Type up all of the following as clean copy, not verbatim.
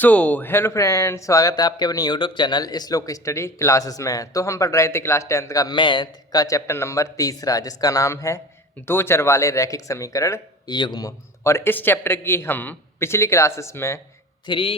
So hello friends, स्वागत है आपके अपनी यूट्यूब चैनल श्लोक स्टडी क्लासेस में। तो हम पढ़ रहे थे क्लास 10th का मैथ का चैप्टर नंबर 3 जिसका नाम है दो चर वाले रैखिक समीकरण युग्म। और इस चैप्टर की हम पिछली क्लासेस में थ्री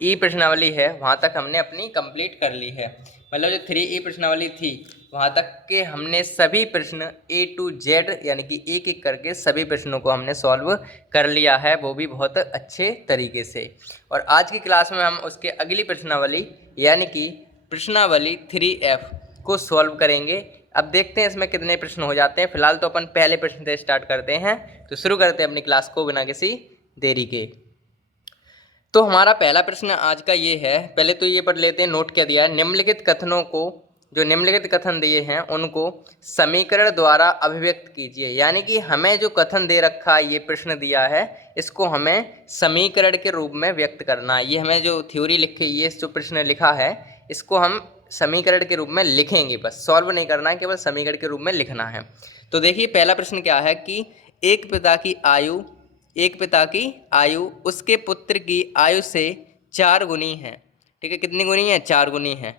ई प्रश्नावली है वहाँ तक हमने अपनी कंप्लीट कर ली है। मतलब जो 3E प्रश्नावली थी वहाँ तक के हमने सभी प्रश्न A to Z यानी कि एक एक करके सभी प्रश्नों को हमने सॉल्व कर लिया है, वो भी बहुत अच्छे तरीके से। और आज की क्लास में हम उसके अगली प्रश्नावली यानी कि प्रश्नावली 3F को सॉल्व करेंगे। अब देखते हैं इसमें कितने प्रश्न हो जाते हैं। फिलहाल तो अपन पहले प्रश्न से स्टार्ट करते हैं, तो शुरू करते हैं अपनी क्लास को बिना किसी देरी के। तो हमारा पहला प्रश्न आज का ये है, पहले तो ये पढ़ लेते हैं नोट क्या दिया है। निम्नलिखित कथनों को, जो निम्नलिखित कथन दिए हैं उनको समीकरण द्वारा अभिव्यक्त कीजिए। यानी कि हमें जो कथन दे रखा है, ये प्रश्न दिया है, इसको हमें समीकरण के रूप में व्यक्त करना है। ये हमें जो थ्योरी लिखी, ये जो प्रश्न लिखा है, इसको हम समीकरण के रूप में लिखेंगे, बस सॉल्व नहीं करना है, केवल समीकरण के रूप में लिखना है। तो देखिए पहला प्रश्न क्या है कि एक पिता की आयु उसके पुत्र की आयु से 4 गुनी है। ठीक है, कितनी गुनी है? 4 गुनी है।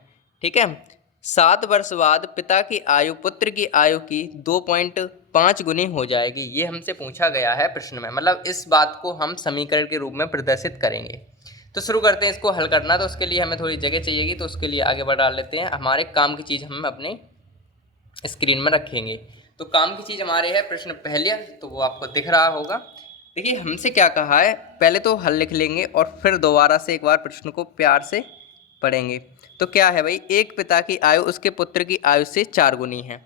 ठीक है, 7 वर्ष बाद पिता की आयु पुत्र की आयु की 2.5 गुनी हो जाएगी। ये हमसे पूछा गया है प्रश्न में। मतलब इस बात को हम समीकरण के रूप में प्रदर्शित करेंगे। तो शुरू करते हैं इसको हल करना। तो उसके लिए हमें थोड़ी जगह चाहिएगी, तो उसके लिए आगे बढ़ा लेते हैं। हमारे काम की चीज़ हम अपने स्क्रीन में रखेंगे। तो काम की चीज़ हमारे है प्रश्न पहले, तो वो आपको दिख रहा होगा। देखिए हमसे क्या कहा है, पहले तो हल लिख लेंगे और फिर दोबारा से एक बार प्रश्न को प्यार से पढ़ेंगे। तो क्या है भाई, एक पिता की आयु उसके पुत्र की आयु से 4 गुनी है।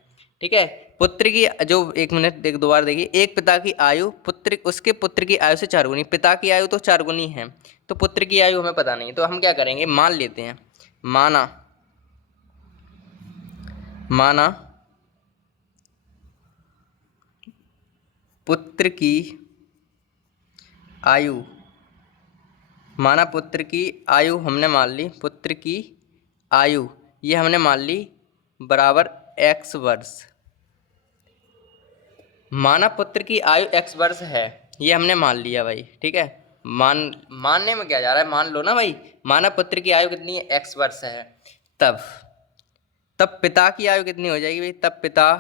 ठीक है, पुत्र की जो, एक मिनट दोबारा देखिए, एक पिता की आयु उसके पुत्र की आयु से 4 गुनी। पिता की आयु तो 4 गुनी है, तो पुत्र की आयु हमें पता नहीं, तो हम क्या करेंगे, मान लेते हैं। माना पुत्र की आयु, माना पुत्र की आयु हमने मान ली, पुत्र की आयु ये हमने मान ली बराबर x वर्ष। माना पुत्र की आयु x वर्ष है, ये हमने मान लिया भाई। ठीक है, मानने में क्या जा रहा है, मान लो ना भाई। माना पुत्र की आयु कितनी है, x वर्ष है। तब पिता की आयु कितनी हो जाएगी भाई, तब पिता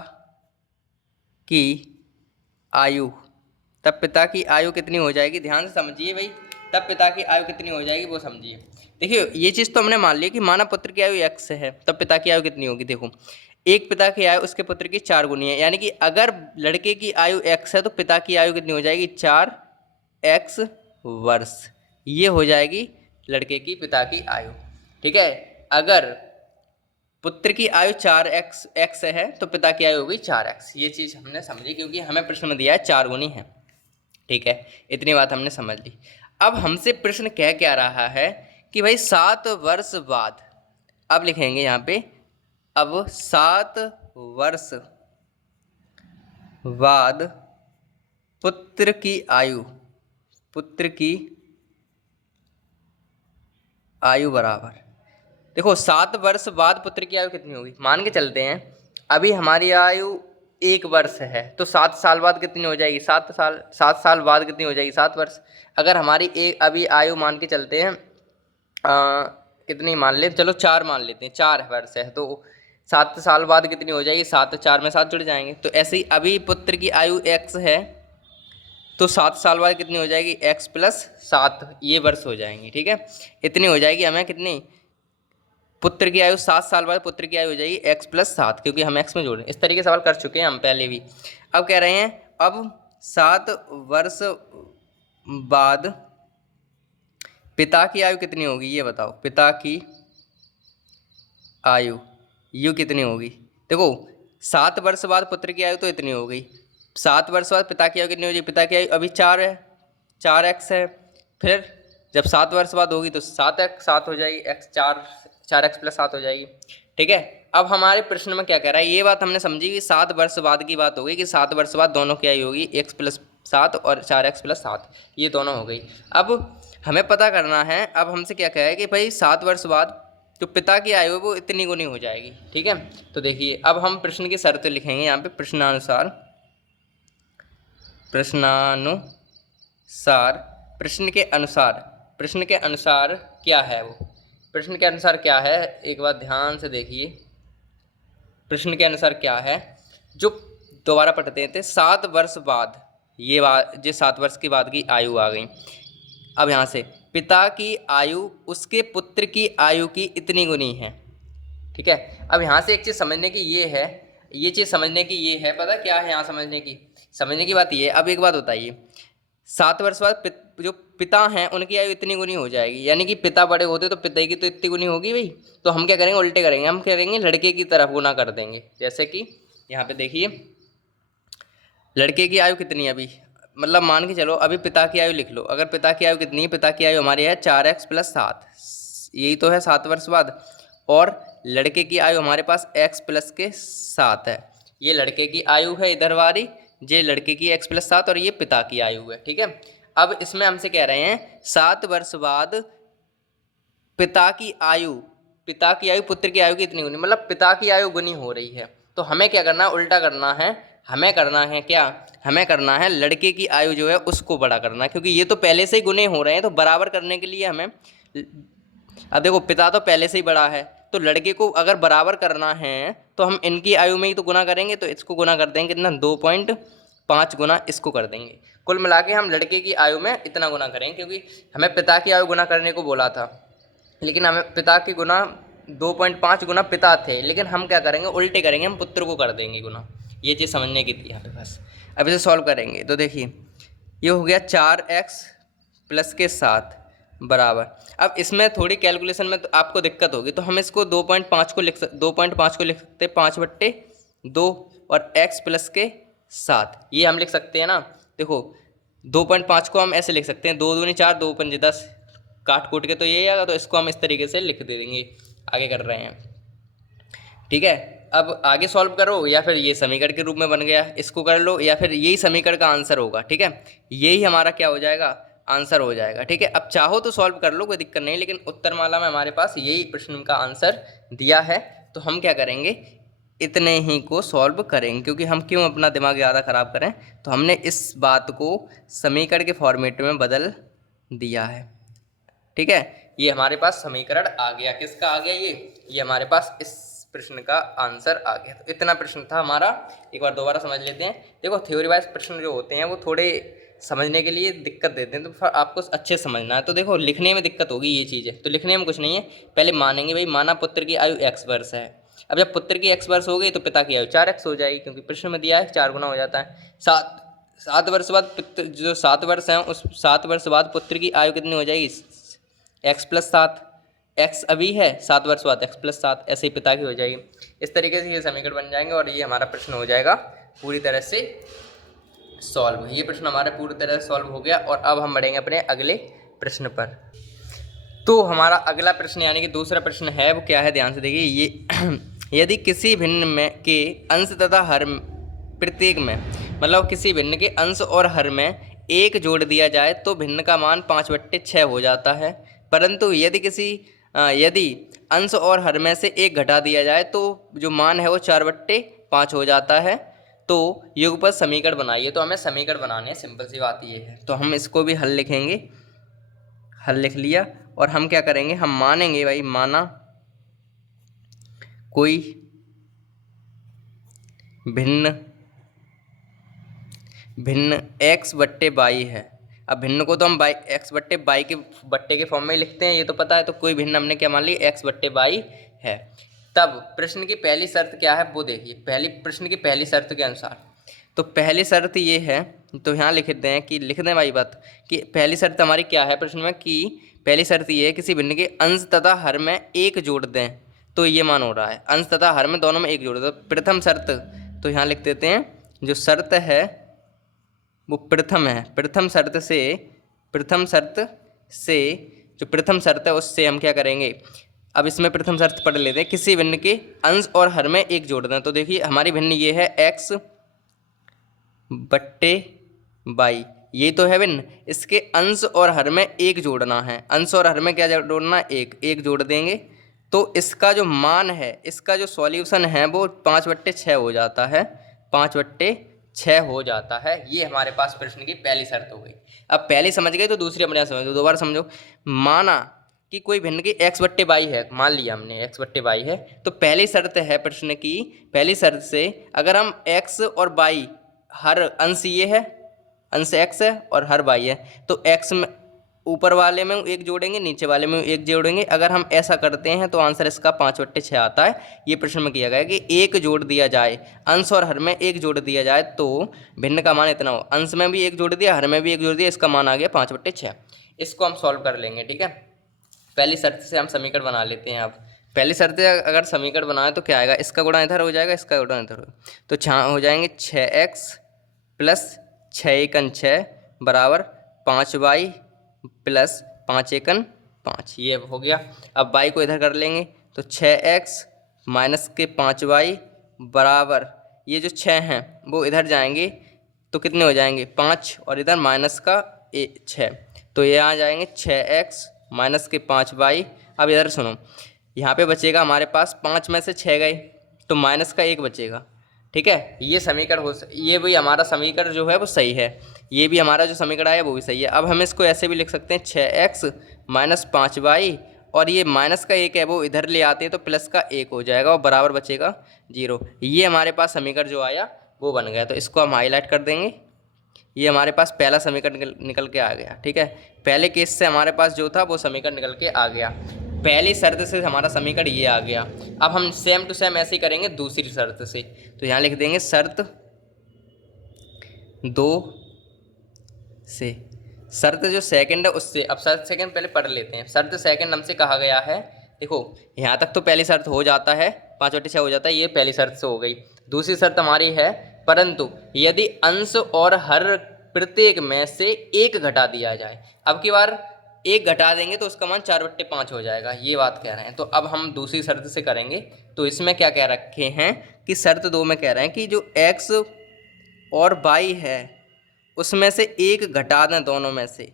की आयु कितनी हो जाएगी, ध्यान से समझिए भाई। तब पिता की आयु कितनी हो जाएगी वो समझिए। देखिए ये चीज़ तो हमने मान ली कि माना पुत्र की आयु x है, तब पिता की आयु कितनी होगी। देखो एक पिता की आयु उसके पुत्र की 4 गुनी है, यानी कि अगर लड़के की आयु x है तो पिता की आयु कितनी हो जाएगी, 4x वर्ष। ये हो जाएगी लड़के की पिता की आयु। ठीक है, अगर पुत्र की आयु 4x है तो पिता की आयु होगी 4x। ये चीज़ हमने समझी, क्योंकि हमें प्रश्न में दिया है 4 गुनी है। ठीक है, इतनी बात हमने समझ ली। अब हमसे प्रश्न कह क्या रहा है कि भाई 7 वर्ष बाद, अब लिखेंगे यहाँ पे, अब 7 वर्ष बाद पुत्र की आयु बराबर। देखो 7 वर्ष बाद पुत्र की आयु कितनी होगी, मान के चलते हैं अभी हमारी आयु 1 वर्ष है, तो 7 साल बाद कितनी हो जाएगी, 7 साल बाद कितनी हो जाएगी, 7 वर्ष। अगर हमारी अभी आयु मान के चलते हैं कितनी मान लें, चलो 4 मान लेते हैं, 4 वर्ष है, तो 7 साल बाद कितनी हो जाएगी, 7 4 में 7 जुड़ जाएंगे। तो ऐसे ही अभी पुत्र की आयु x है, तो 7 साल बाद कितनी हो जाएगी, x + 7, ये वर्ष हो जाएंगी। ठीक है, इतनी हो जाएगी हमें कितनी, पुत्र की आयु 7 साल बाद पुत्र की आयु हो जाएगी x + 7, क्योंकि हम x में जोड़ रहे हैं। इस तरीके सवाल कर चुके हैं हम पहले भी। अब कह रहे हैं अब 7 वर्ष बाद पिता की आयु कितनी होगी, ये बताओ। पिता की आयु यू कितनी होगी, देखो 7 वर्ष बाद पुत्र की आयु तो इतनी हो गई, 7 वर्ष बाद पिता की आयु कितनी हो जाएगी, पिता की आयु अभी 4 है, 4x है। फिर जब 7 वर्ष बाद होगी तो 7 हो जाएगी, x 4x + 7 हो जाएगी। ठीक है, अब हमारे प्रश्न में क्या कह रहा है, ये बात हमने समझी कि 7 वर्ष बाद की बात हो गई, कि 7 वर्ष बाद दोनों की आयु होगी x + 7 और 4x + 7, ये दोनों हो गई। अब हमें पता करना है, अब हमसे क्या कहा है कि भाई 7 वर्ष बाद जो पिता की आयु है वो इतनी गुनी हो जाएगी। ठीक है, तो देखिए अब हम प्रश्न की शर्त लिखेंगे यहाँ पे, प्रश्नानुसार प्रश्न के अनुसार क्या है वो, प्रश्न के अनुसार क्या है, एक बार ध्यान से देखिए। प्रश्न के अनुसार क्या है, जो दोबारा पढ़ते थे, 7 वर्ष बाद, ये 7 वर्ष के बाद की आयु आ गई। अब यहाँ से पिता की आयु उसके पुत्र की आयु की इतनी गुनी है। ठीक है, अब यहाँ से एक चीज़ समझने की ये है, ये चीज़ समझने की ये है, पता क्या है यहाँ समझने की बात ये है। अब एक बात बताइए, 7 वर्ष बाद जो पिता हैं उनकी आयु इतनी गुनी हो जाएगी, यानी कि पिता बड़े होते तो पिता की तो इतनी गुनी होगी भाई। तो हम क्या करेंगे, उल्टे करेंगे, हम क्या करेंगे, लड़के की तरफ गुना कर देंगे। जैसे कि यहाँ पे देखिए, लड़के की आयु कितनी है अभी, मतलब मान के चलो अभी पिता की आयु लिख लो। अगर पिता की आयु कितनी है, पिता की आयु हमारी है 4x + 7, यही तो है 7 वर्ष बाद। और लड़के की आयु हमारे पास x + 7 है, ये लड़के की आयु है इधर वाली, ये लड़के की x + 7 और ये पिता की आयु है। ठीक है, अब इसमें हमसे कह रहे हैं 7 वर्ष बाद पिता की आयु पुत्र की आयु की इतनी गुनी, मतलब पिता की आयु गुनी हो रही है। तो हमें क्या करना है, उल्टा करना है। हमें करना है क्या, हमें करना है लड़के की आयु जो है उसको बड़ा करना है, क्योंकि ये तो पहले से ही गुने हो रहे हैं। तो बराबर करने के लिए हमें, अब देखो पिता तो पहले से ही बड़ा है, तो लड़के को अगर बराबर करना है तो हम इनकी आयु में ही तो गुना करेंगे। तो इसको गुना कर देंगे कितना, 2.5 गुना इसको कर देंगे। कुल मिला के हम लड़के की आयु में इतना गुना करेंगे, क्योंकि हमें पिता की आयु गुना करने को बोला था, लेकिन हमें पिता की गुना 2.5 गुना पिता थे, लेकिन हम क्या करेंगे, उल्टे करेंगे, हम पुत्र को कर देंगे गुना। ये चीज़ समझने की थी यहाँ पे बस। अब इसे सॉल्व करेंगे तो देखिए, ये हो गया 4x + 7 बराबर। अब इसमें थोड़ी कैलकुलेशन में तो आपको दिक्कत होगी, तो हम इसको 2.5 को लिख सकते 5/2 और x + 7 ये हम लिख सकते हैं ना। देखो 2.5 को हम ऐसे लिख सकते हैं, 2 दूनी 4, 2 पंजे 10, काट कूट के तो यही आएगा। तो इसको हम इस तरीके से लिख दे देंगे, आगे कर रहे हैं। ठीक है, अब आगे सॉल्व करो, या फिर ये समीकरण के रूप में बन गया, इसको कर लो, या फिर यही समीकरण का आंसर होगा। ठीक है, यही हमारा क्या हो जाएगा, आंसर हो जाएगा। ठीक है, अब चाहो तो सॉल्व कर लो, कोई दिक्कत नहीं, लेकिन उत्तरमाला में हमारे पास यही प्रश्न का आंसर दिया है। तो हम क्या करेंगे, इतने ही को सॉल्व करेंगे, क्योंकि हम क्यों अपना दिमाग ज़्यादा ख़राब करें। तो हमने इस बात को समीकरण के फॉर्मेट में बदल दिया है। ठीक है, ये हमारे पास समीकरण आ गया। किसका आ गया, ये हमारे पास इस प्रश्न का आंसर आ गया। तो इतना प्रश्न था हमारा। एक बार दोबारा समझ लेते हैं। देखो थ्योरी वाइज प्रश्न जो होते हैं वो थोड़े समझने के लिए दिक्कत देते हैं, तो फिर आपको अच्छे समझना है। तो देखो लिखने में दिक्कत होगी, ये चीज़ है, तो लिखने में कुछ नहीं है। पहले मानेंगे भाई, माना पुत्र की आयु x वर्ष है। अब जब पुत्र की x वर्ष हो गई तो पिता की आयु 4x हो जाएगी, क्योंकि प्रश्न में दिया है 4 गुना हो जाता है। 7 वर्ष बाद जो 7 वर्ष हैं, उस 7 वर्ष बाद पुत्र की आयु कितनी हो जाएगी, x + 7। x अभी है, 7 वर्ष बाद x + 7, ऐसे ही पिता की हो जाएगी। इस तरीके से ये समीकरण बन जाएंगे और ये हमारा प्रश्न हो जाएगा पूरी तरह से सॉल्व। ये प्रश्न हमारा पूरी तरह से सॉल्व हो गया। और अब हम बढ़ेंगे अपने अगले प्रश्न पर। तो हमारा अगला प्रश्न यानी कि दूसरा प्रश्न है, वो क्या है, ध्यान से देखिए। ये यदि किसी भिन्न में के अंश तथा हर प्रत्येक में, मतलब किसी भिन्न के अंश और हर में 1 जोड़ दिया जाए तो भिन्न का मान 5/6 हो जाता है। परंतु यदि अंश और हर में से 1 घटा दिया जाए तो जो मान है वो 4/5 हो जाता है। तो युगपत समीकरण बनाइए। तो हमें समीकरण बनाने हैं, सिंपल सी बात ये है। तो हम इसको भी हल लिखेंगे, हल लिख लिया। और हम क्या करेंगे, हम मानेंगे भाई, माना कोई भिन्न x/y है। अब भिन्न को तो हम x/y के बट्टे के फॉर्म में लिखते हैं, ये तो पता है। तो कोई भिन्न हमने क्या मान ली, x/y है। तब प्रश्न की पहली शर्त क्या है वो देखिए, प्रश्न की पहली शर्त के अनुसार। तो पहली शर्त ये है, तो यहाँ लिख दें भाई बात कि पहली शर्त हमारी क्या है प्रश्न में, कि पहली शर्त ये है किसी भिन्न के अंश तथा हर में 1 जोड़ दें तो ये मान हो रहा है। अंश तथा हर में दोनों में 1 जोड़ दें। तो प्रथम शर्त, तो यहाँ लिख देते हैं, जो शर्त है वो प्रथम है। प्रथम शर्त से जो प्रथम शर्त है उससे हम क्या करेंगे, अब इसमें प्रथम शर्त पढ़ लेते हैं, किसी भिन्न के अंश और हर में 1 जोड़ दें। तो देखिए हमारी भिन्न ये है x/y, ये तो है भिन्न। इसके अंश और हर में 1 जोड़ना है। अंश और हर में क्या जोड़ना, 1 जोड़ देंगे। तो इसका जो मान है, इसका जो सॉल्यूशन है वो 5/6 हो जाता है, 5/6। 6 हो जाता है। ये हमारे पास प्रश्न की पहली शर्त हो गई। अब पहली समझ गए तो दूसरी अपने आप समझ दो, दोबारा समझो। माना कि कोई भिन्न की x/y है, मान लिया हमने x/y है, तो पहली शर्त है प्रश्न की, पहली शर्त से अगर हम x और y, हर अंश ये है, अंश x है और हर y है, तो x में ऊपर वाले में एक जोड़ेंगे, नीचे वाले में एक जोड़ेंगे। अगर हम ऐसा करते हैं तो आंसर इसका 5/6 आता है। ये प्रश्न में किया गया है कि एक जोड़ दिया जाए, अंश और हर में एक जोड़ दिया जाए तो भिन्न का मान इतना हो। अंश में भी एक जोड़ दिया, हर में भी एक जोड़ दिया, इसका मान आ गया 5/6। इसको हम सॉल्व कर लेंगे, ठीक है। पहली शर्त से हम समीकरण बना लेते हैं। अब पहली शर्त से अगर समीकरण बनाए तो क्या आएगा, इसका गुणा इधर हो जाएगा, इसका गुणा इधर तो हो जाएंगे 6x + 6 × 6 बराबर 5y + 5 × 5, ये हो गया। अब y को इधर कर लेंगे तो 6x - 5y बराबर, ये जो 6 हैं वो इधर जाएंगे तो कितने हो जाएंगे 5, और इधर माइनस का 6, तो ये आ जाएंगे 6x - 5y। अब इधर सुनो, यहाँ पे बचेगा हमारे पास 5 में से 6 गए तो माइनस का 1 बचेगा, ठीक है। ये समीकरण ये भी हमारा समीकरण जो है वो सही है, ये भी हमारा जो समीकरण आया वो भी सही है। अब हम इसको ऐसे भी लिख सकते हैं 6x - 5y, और ये माइनस का 1 है वो इधर ले आते हैं तो प्लस का 1 हो जाएगा और बराबर बचेगा 0। ये हमारे पास समीकरण जो आया वो बन गया, तो इसको हम हाईलाइट कर देंगे। ये हमारे पास पहला समीकरण निकल के आ गया, ठीक है। पहले केस से हमारे पास जो था वो समीकरण निकल के आ गया, पहली शर्त से हमारा समीकरण ये आ गया। अब हम सेम टू सेम ऐसे ही करेंगे दूसरी शर्त से, तो यहाँ लिख देंगे शर्त 2 से। शर्त जो सेकंड है उससे, अब शर्त सेकंड पहले पढ़ लेते हैं। शर्त सेकंड हमसे कहा गया है, देखो यहाँ तक तो पहली शर्त हो जाता है, 5/6 हो जाता है, ये पहली शर्त से हो गई। दूसरी शर्त हमारी है परंतु यदि अंश और हर प्रत्येक में से एक घटा दिया जाए। अब की बार एक घटा देंगे तो उसका मान 4/5 हो जाएगा, ये बात कह रहे हैं। तो अब हम दूसरी शर्त से करेंगे, तो इसमें क्या कह रखे हैं कि शर्त 2 में कह रहे हैं कि जो x और y है उसमें से एक घटा दें, दोनों में से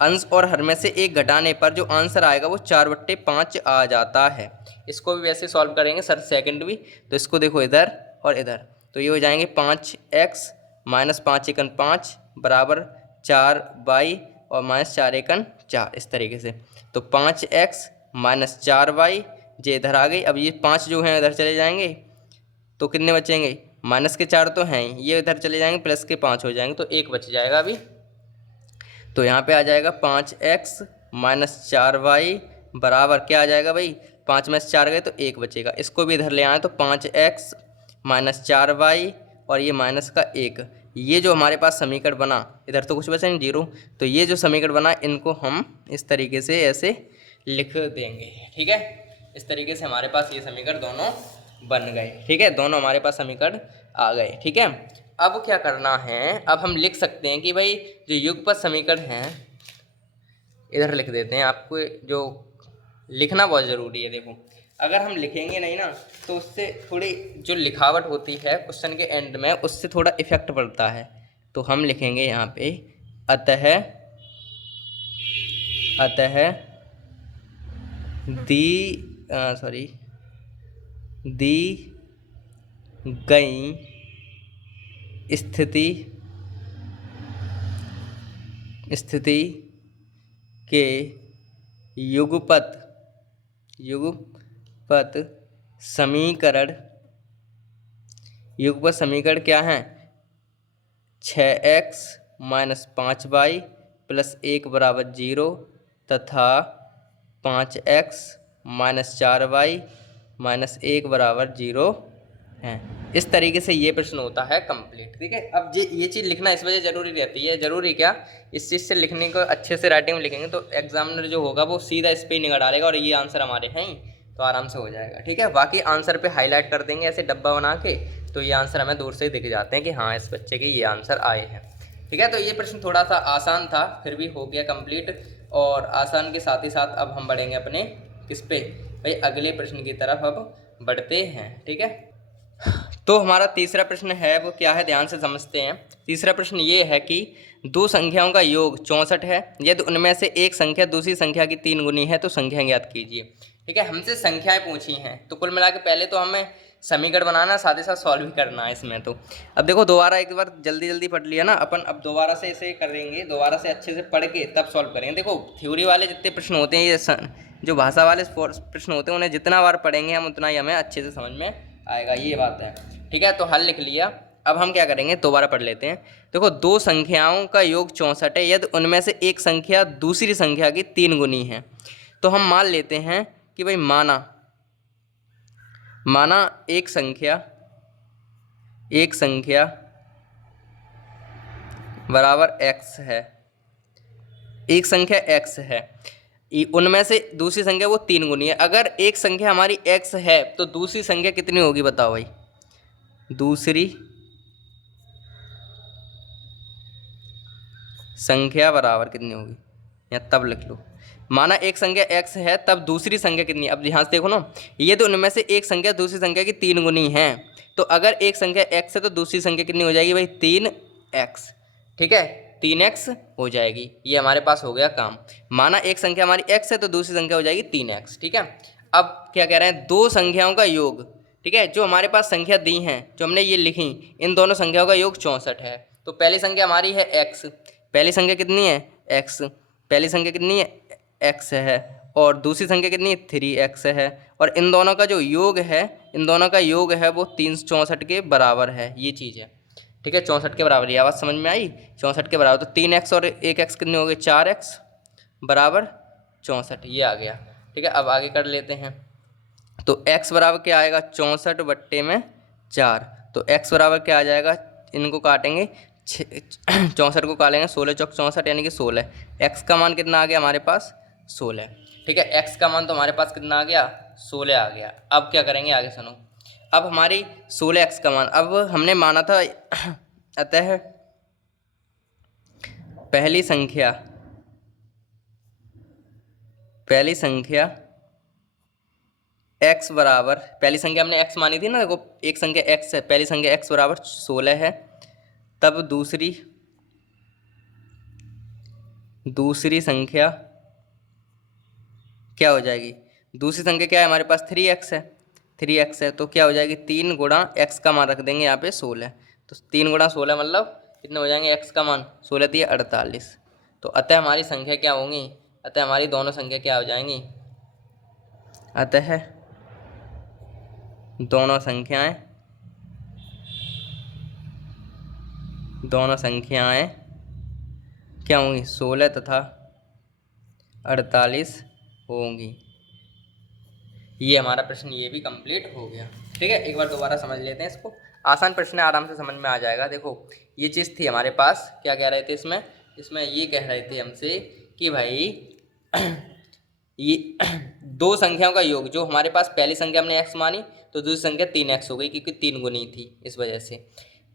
अंश और हर में से एक घटाने पर जो आंसर आएगा वो 4/5 आ जाता है। इसको भी वैसे सॉल्व करेंगे शर्त सेकंड भी, तो इसको देखो इधर और इधर, तो ये हो जाएंगे 5x - 5 × 5 बराबर 4y और -4 × 4, इस तरीके से। तो 5x - 4y जे इधर आ गई। अब ये 5 जो हैं इधर चले जाएंगे तो कितने बचेंगे, माइनस के 4 तो हैं ही, ये इधर चले जाएंगे, प्लस के 5 हो जाएंगे, तो 1 बच जाएगा अभी। तो यहाँ पे आ जाएगा 5x - 4y बराबर क्या आ जाएगा भाई, 5 में से 4 गए तो 1 बचेगा। इसको भी इधर ले आए तो 5x - 4y और ये माइनस का 1, ये जो हमारे पास समीकरण बना, इधर तो कुछ बचा नहीं 0, तो ये जो समीकरण बना इनको हम इस तरीके से ऐसे लिख देंगे, ठीक है। इस तरीके से हमारे पास ये समीकरण दोनों बन गए, ठीक है, दोनों हमारे पास समीकरण आ गए, ठीक है। अब क्या करना है, अब हम लिख सकते हैं कि भाई जो युगपत समीकरण हैं इधर लिख देते हैं। आपको जो लिखना बहुत ज़रूरी है, देखो अगर हम लिखेंगे नहीं ना तो उससे थोड़ी जो लिखावट होती है क्वेश्चन के एंड में उससे थोड़ा इफेक्ट पड़ता है। तो हम लिखेंगे यहाँ पे अतः दी गई स्थिति के युगपत समीकरण क्या हैं, 6x - 5y + 1 बराबर 0 तथा 5x - 4y - 1 बराबर 0 हैं। इस तरीके से ये प्रश्न होता है कंप्लीट, ठीक है। अब ये चीज़ लिखना इस वजह ज़रूरी रहती है, ज़रूरी क्या, इस चीज़ से लिखने को अच्छे से राइटिंग में लिखेंगे तो एग्जामिनर जो होगा वो सीधा इस पर ही निगाह डालेगा और ये आंसर हमारे हैं तो आराम से हो जाएगा, ठीक है। बाकी आंसर पे हाईलाइट कर देंगे ऐसे डब्बा बना के, तो ये आंसर हमें दूर से ही दिख जाते हैं कि हाँ इस बच्चे के ये आंसर आए हैं, ठीक है। तो ये प्रश्न थोड़ा सा आसान था, फिर भी हो गया कंप्लीट। और आसान के साथ ही साथ अब हम बढ़ेंगे अपने किस पे भाई, अगले प्रश्न की तरफ अब बढ़ते हैं, ठीक है। तो हमारा तीसरा प्रश्न है वो क्या है, ध्यान से समझते हैं। तीसरा प्रश्न ये है कि दो संख्याओं का योग 64 है, यदि उनमें से एक संख्या दूसरी संख्या की 3 गुनी है तो संख्या ज्ञात कीजिए, ठीक है। हमसे संख्याएं पूछी हैं तो कुल मिला के पहले तो हमें समीकरण बनाना, साथ ही साथ सॉल्व भी करना है इसमें। तो अब देखो दोबारा एक बार जल्दी जल्दी पढ़ लिया ना अपन, अब दोबारा से इसे करेंगे, दोबारा से अच्छे से पढ़ के तब सॉल्व करेंगे। देखो थ्योरी वाले जितने प्रश्न होते हैं, ये जो भाषा वाले प्रश्न होते हैं, उन्हें जितना बार पढ़ेंगे हम उतना ही हमें अच्छे से समझ में आएगा, ये बात है। ठीक है, तो हल लिख लिया। अब हम क्या करेंगे, दोबारा पढ़ लेते हैं। देखो दो संख्याओं का योग 64 है यदि उनमें से एक संख्या दूसरी संख्या की 3 गुनी है। तो हम मान लेते हैं कि भाई माना एक संख्या बराबर x है, एक संख्या x है, उनमें से दूसरी संख्या वो 3 गुनी है। अगर एक संख्या हमारी x है तो दूसरी संख्या कितनी होगी बताओ भाई, दूसरी संख्या बराबर कितनी होगी, या तब लिख लो। माना एक संख्या x है तब दूसरी संख्या कितनी है। अब ध्यान से देखो ना, ये तो उनमें से एक संख्या दूसरी संख्या की 3 गुनी है, तो अगर एक संख्या x है तो दूसरी संख्या कितनी हो जाएगी भाई, 3x। ठीक है, 3x हो जाएगी, ये हमारे पास हो गया काम। माना एक संख्या हमारी x है तो दूसरी संख्या हो जाएगी 3x। ठीक है, अब क्या कह रहे हैं, दो संख्याओं का योग। ठीक है, जो हमारे पास संख्या दी हैं, जो हमने ये लिखी, इन दोनों संख्याओं का योग 64 है। तो पहली संख्या हमारी है x, पहली संख्या कितनी है x, पहली संख्या कितनी है x है, और दूसरी संख्या कितनी है 3x है, और इन दोनों का जो योग है, इन दोनों का योग है वो 364 के बराबर है, ये चीज़ है। ठीक है, 64 के बराबर, ये आवाज़ समझ में आई, 64 के बराबर। तो 3x और 1x कितने हो गए, 4x बराबर 64, ये आ गया। ठीक है, अब आगे कर लेते हैं। तो x बराबर क्या आएगा, 64/4। तो x बराबर क्या आ जाएगा, इनको काटेंगे, 64 को काटेंगे, 16 चौक 64 यानी कि 16। x का मान कितना आ गया हमारे पास, 16। ठीक है, x का मान तो हमारे पास कितना आ गया, 16 आ गया। अब क्या करेंगे, आगे सुनो। अब हमारी 16x का मान, अब हमने माना था अतः पहली संख्या x बराबर, पहली संख्या हमने x मानी थी ना, देखो एक संख्या x है, पहली संख्या x बराबर 16 है, तब दूसरी संख्या क्या हो जाएगी, दूसरी संख्या क्या है हमारे पास, 3x है, 3x है, तो क्या हो जाएगी, 3 गुणा x का मान रख देंगे यहाँ पे 16। तो 3 गुणा 16 मतलब कितने हो जाएंगे, x का मान 16 थी 48। तो अतः हमारी संख्या क्या होंगी, अतः हमारी दोनों संख्या क्या हो जाएंगी, अतः दोनों संख्याएं क्या होंगी, 16 तथा 48 होंगी। ये हमारा प्रश्न ये भी कंप्लीट हो गया। ठीक है, एक बार दोबारा समझ लेते हैं इसको, आसान प्रश्न है, आराम से समझ में आ जाएगा। देखो ये चीज़ थी हमारे पास, क्या कह रहे थे इसमें ये कह रहे थे हमसे कि भाई ये दो संख्याओं का योग, जो हमारे पास पहली संख्या हमने x मानी तो दूसरी संख्या 3x हो गई, क्योंकि 3 गुनी थी इस वजह से।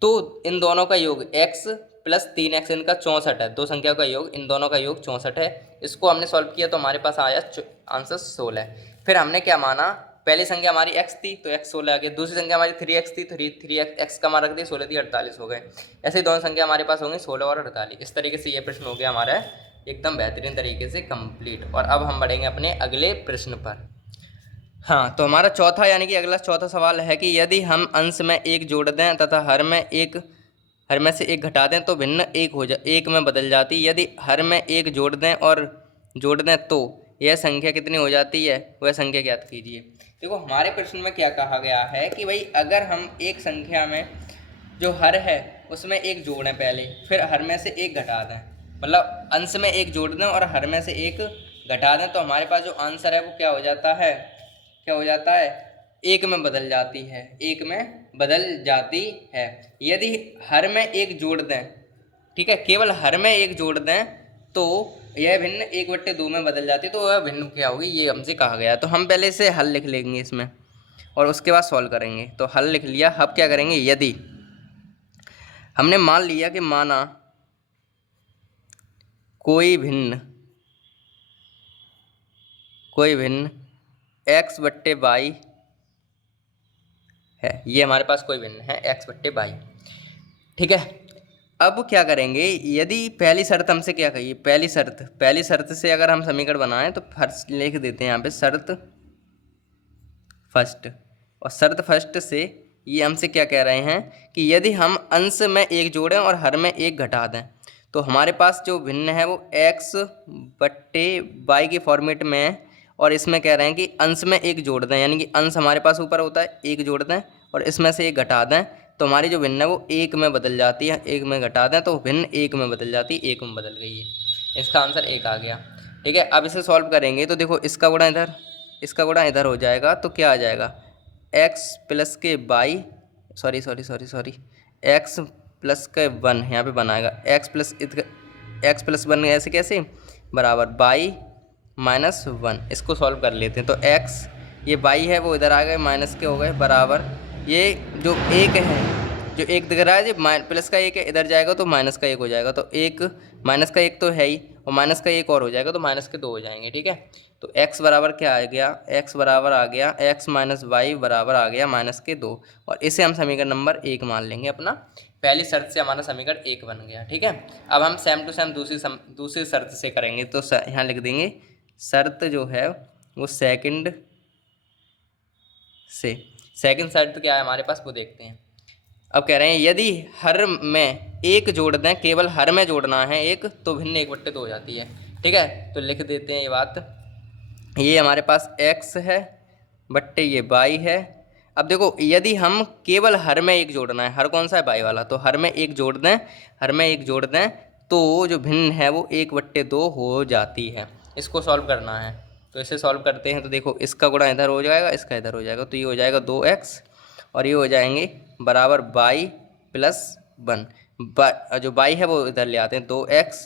तो इन दोनों का योग x प्लस 3x, इनका 64 है, दो संख्याओं का योग, इन दोनों का योग 64 है। इसको हमने सॉल्व किया तो हमारे पास आया आंसर 16। फिर हमने क्या माना, पहली संख्या हमारी x थी तो x 16 आ गया, दूसरी संख्या हमारी 3x थी तो 3x का मान रख दिया, 16 थी 48 हो गए। ऐसे ही दोनों संख्या हमारे पास होंगी 16 और 48। इस तरीके से ये प्रश्न हो गया हमारा एकदम बेहतरीन तरीके से कंप्लीट। और अब हम बढ़ेंगे अपने अगले प्रश्न पर। हाँ, तो हमारा चौथा यानी कि अगला चौथा सवाल है कि यदि हम अंश में 1 जोड़ दें तथा हर में से 1 घटा दें तो भिन्न 1 में बदल जाती। यदि हर में 1 जोड़ दें तो यह संख्या कितनी हो जाती है, वह संख्या ज्ञात कीजिए। देखो हमारे प्रश्न में क्या कहा गया है कि भाई अगर हम एक संख्या में जो हर है उसमें 1 जोड़ें पहले, फिर हर में से 1 घटा दें, मतलब अंश में 1 जोड़ दें और हर में से 1 घटा दें, तो हमारे पास जो आंसर है वो क्या हो जाता है, 1 में बदल जाती है, 1 में बदल जाती है। यदि हर में 1 जोड़ दें, ठीक है, केवल हर में 1 जोड़ दें तो यह भिन्न 1/2 में बदल जाती है, तो वह भिन्न क्या होगी, ये हमसे कहा गया। तो हम पहले से हल लिख लेंगे इसमें और उसके बाद सॉल्व करेंगे। तो हल लिख लिया, अब क्या करेंगे, यदि हमने मान लिया कि माना कोई भिन्न x/y है, ये हमारे पास कोई भिन्न है x/y। ठीक है, अब क्या करेंगे, यदि पहली शर्त हमसे क्या कही, पहली शर्त से अगर हम समीकरण बनाएं तो फर्स्ट लिख देते हैं यहाँ पे, शर्त फर्स्ट और शर्त फर्स्ट से ये हमसे क्या कह रहे हैं कि यदि हम अंश में एक जोड़ें और हर में एक घटा दें तो हमारे पास जो भिन्न है वो x बट्टे y के फॉर्मेट में है, और इसमें कह रहे हैं कि अंश में एक जोड़ दें, यानी कि अंश हमारे पास ऊपर होता है, एक जोड़ दें और इसमें से एक घटा दें तो हमारी जो भिन्न है वो एक में बदल जाती है, एक में घटा दें तो भिन्न एक में बदल जाती है, एक में बदल गई है। इसका आंसर एक आ गया। ठीक है, अब इसे सॉल्व करेंगे तो देखो इसका गुणा इधर, इसका गुणा इधर हो जाएगा तो क्या आ जाएगा x प्लस के बाई सॉरी एक्स प्लस का 1 यहाँ पे बनाएगा एक्स प्लस 1 ऐसे कैसे बराबर बाई माइनस 1। इसको सॉल्व कर लेते हैं तो x ये बाई है वो इधर आ गए माइनस के हो गए बराबर ये जो एक है, जो एक दिख रहा है जो प्लस का एक है इधर जाएगा तो माइनस का एक हो जाएगा, तो एक माइनस का एक तो है ही और माइनस का एक और हो जाएगा तो माइनस के 2 हो जाएंगे। ठीक है, तो x बराबर क्या आ गया, x बराबर आ गया x माइनस वाई बराबर आ गया माइनस के 2, और इसे हम समीकरण नंबर 1 मान लेंगे अपना। पहली शर्त से हमारा समीकरण 1 बन गया। ठीक है, अब हम सेम टू सेम दूसरी शर्त से करेंगे तो यहाँ लिख देंगे शर्त जो है वो सेकंड शर्त क्या है हमारे पास वो देखते हैं। अब कह रहे हैं यदि हर में एक जोड़ दें, केवल हर में जोड़ना है एक, तो भिन्न 1/2 हो जाती है। ठीक है, तो लिख देते हैं ये बात, ये हमारे पास x है बट्टे ये y है। अब देखो यदि हम केवल हर में एक जोड़ना है, हर कौन सा है y वाला, तो हर में एक जोड़ दें, हर में एक जोड़ दें तो जो भिन्न है वो 1/2 हो जाती है। इसको सॉल्व करना है तो इसे सॉल्व करते हैं तो देखो इसका गुणा इधर हो जाएगा, इसका इधर हो जाएगा, तो ये हो जाएगा 2x और ये हो जाएंगे बराबर y प्लस 1। जो y है वो इधर ले आते हैं 2x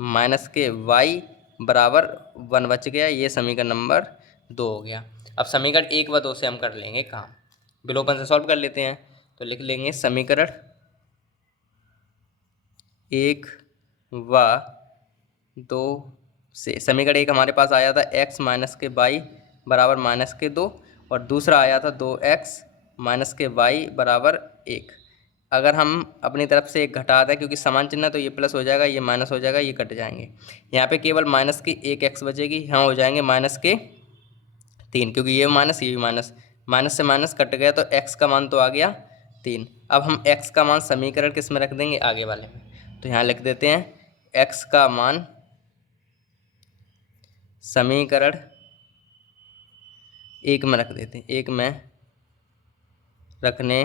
माइनस के y बराबर 1 बच गया, ये समीकरण नंबर 2 हो गया। अब समीकरण 1 व 2 से हम कर लेंगे काम, विलोपन से सॉल्व कर लेते हैं तो लिख लेंगे समीकरण 1 व 2 से। समीकरण 1 हमारे पास आया था x माइनस के y बराबर माइनस के 2 और दूसरा आया था 2x माइनस के y बराबर 1। अगर हम अपनी तरफ से एक घटा दें क्योंकि समान चिन्ह है तो ये प्लस हो जाएगा, ये माइनस हो जाएगा, ये कट जाएंगे, यहाँ पे केवल माइनस की 1x बचेगी, यहाँ हो जाएंगे माइनस के 3 क्योंकि ये माइनस ये भी माइनस, माइनस से माइनस कट गया तो x का मान तो आ गया 3। अब हम x का मान समीकरण किस में रख देंगे, आगे वाले में, तो यहाँ लिख देते हैं x का मान समीकरण 1 में रख देते हैं, 1 में रखने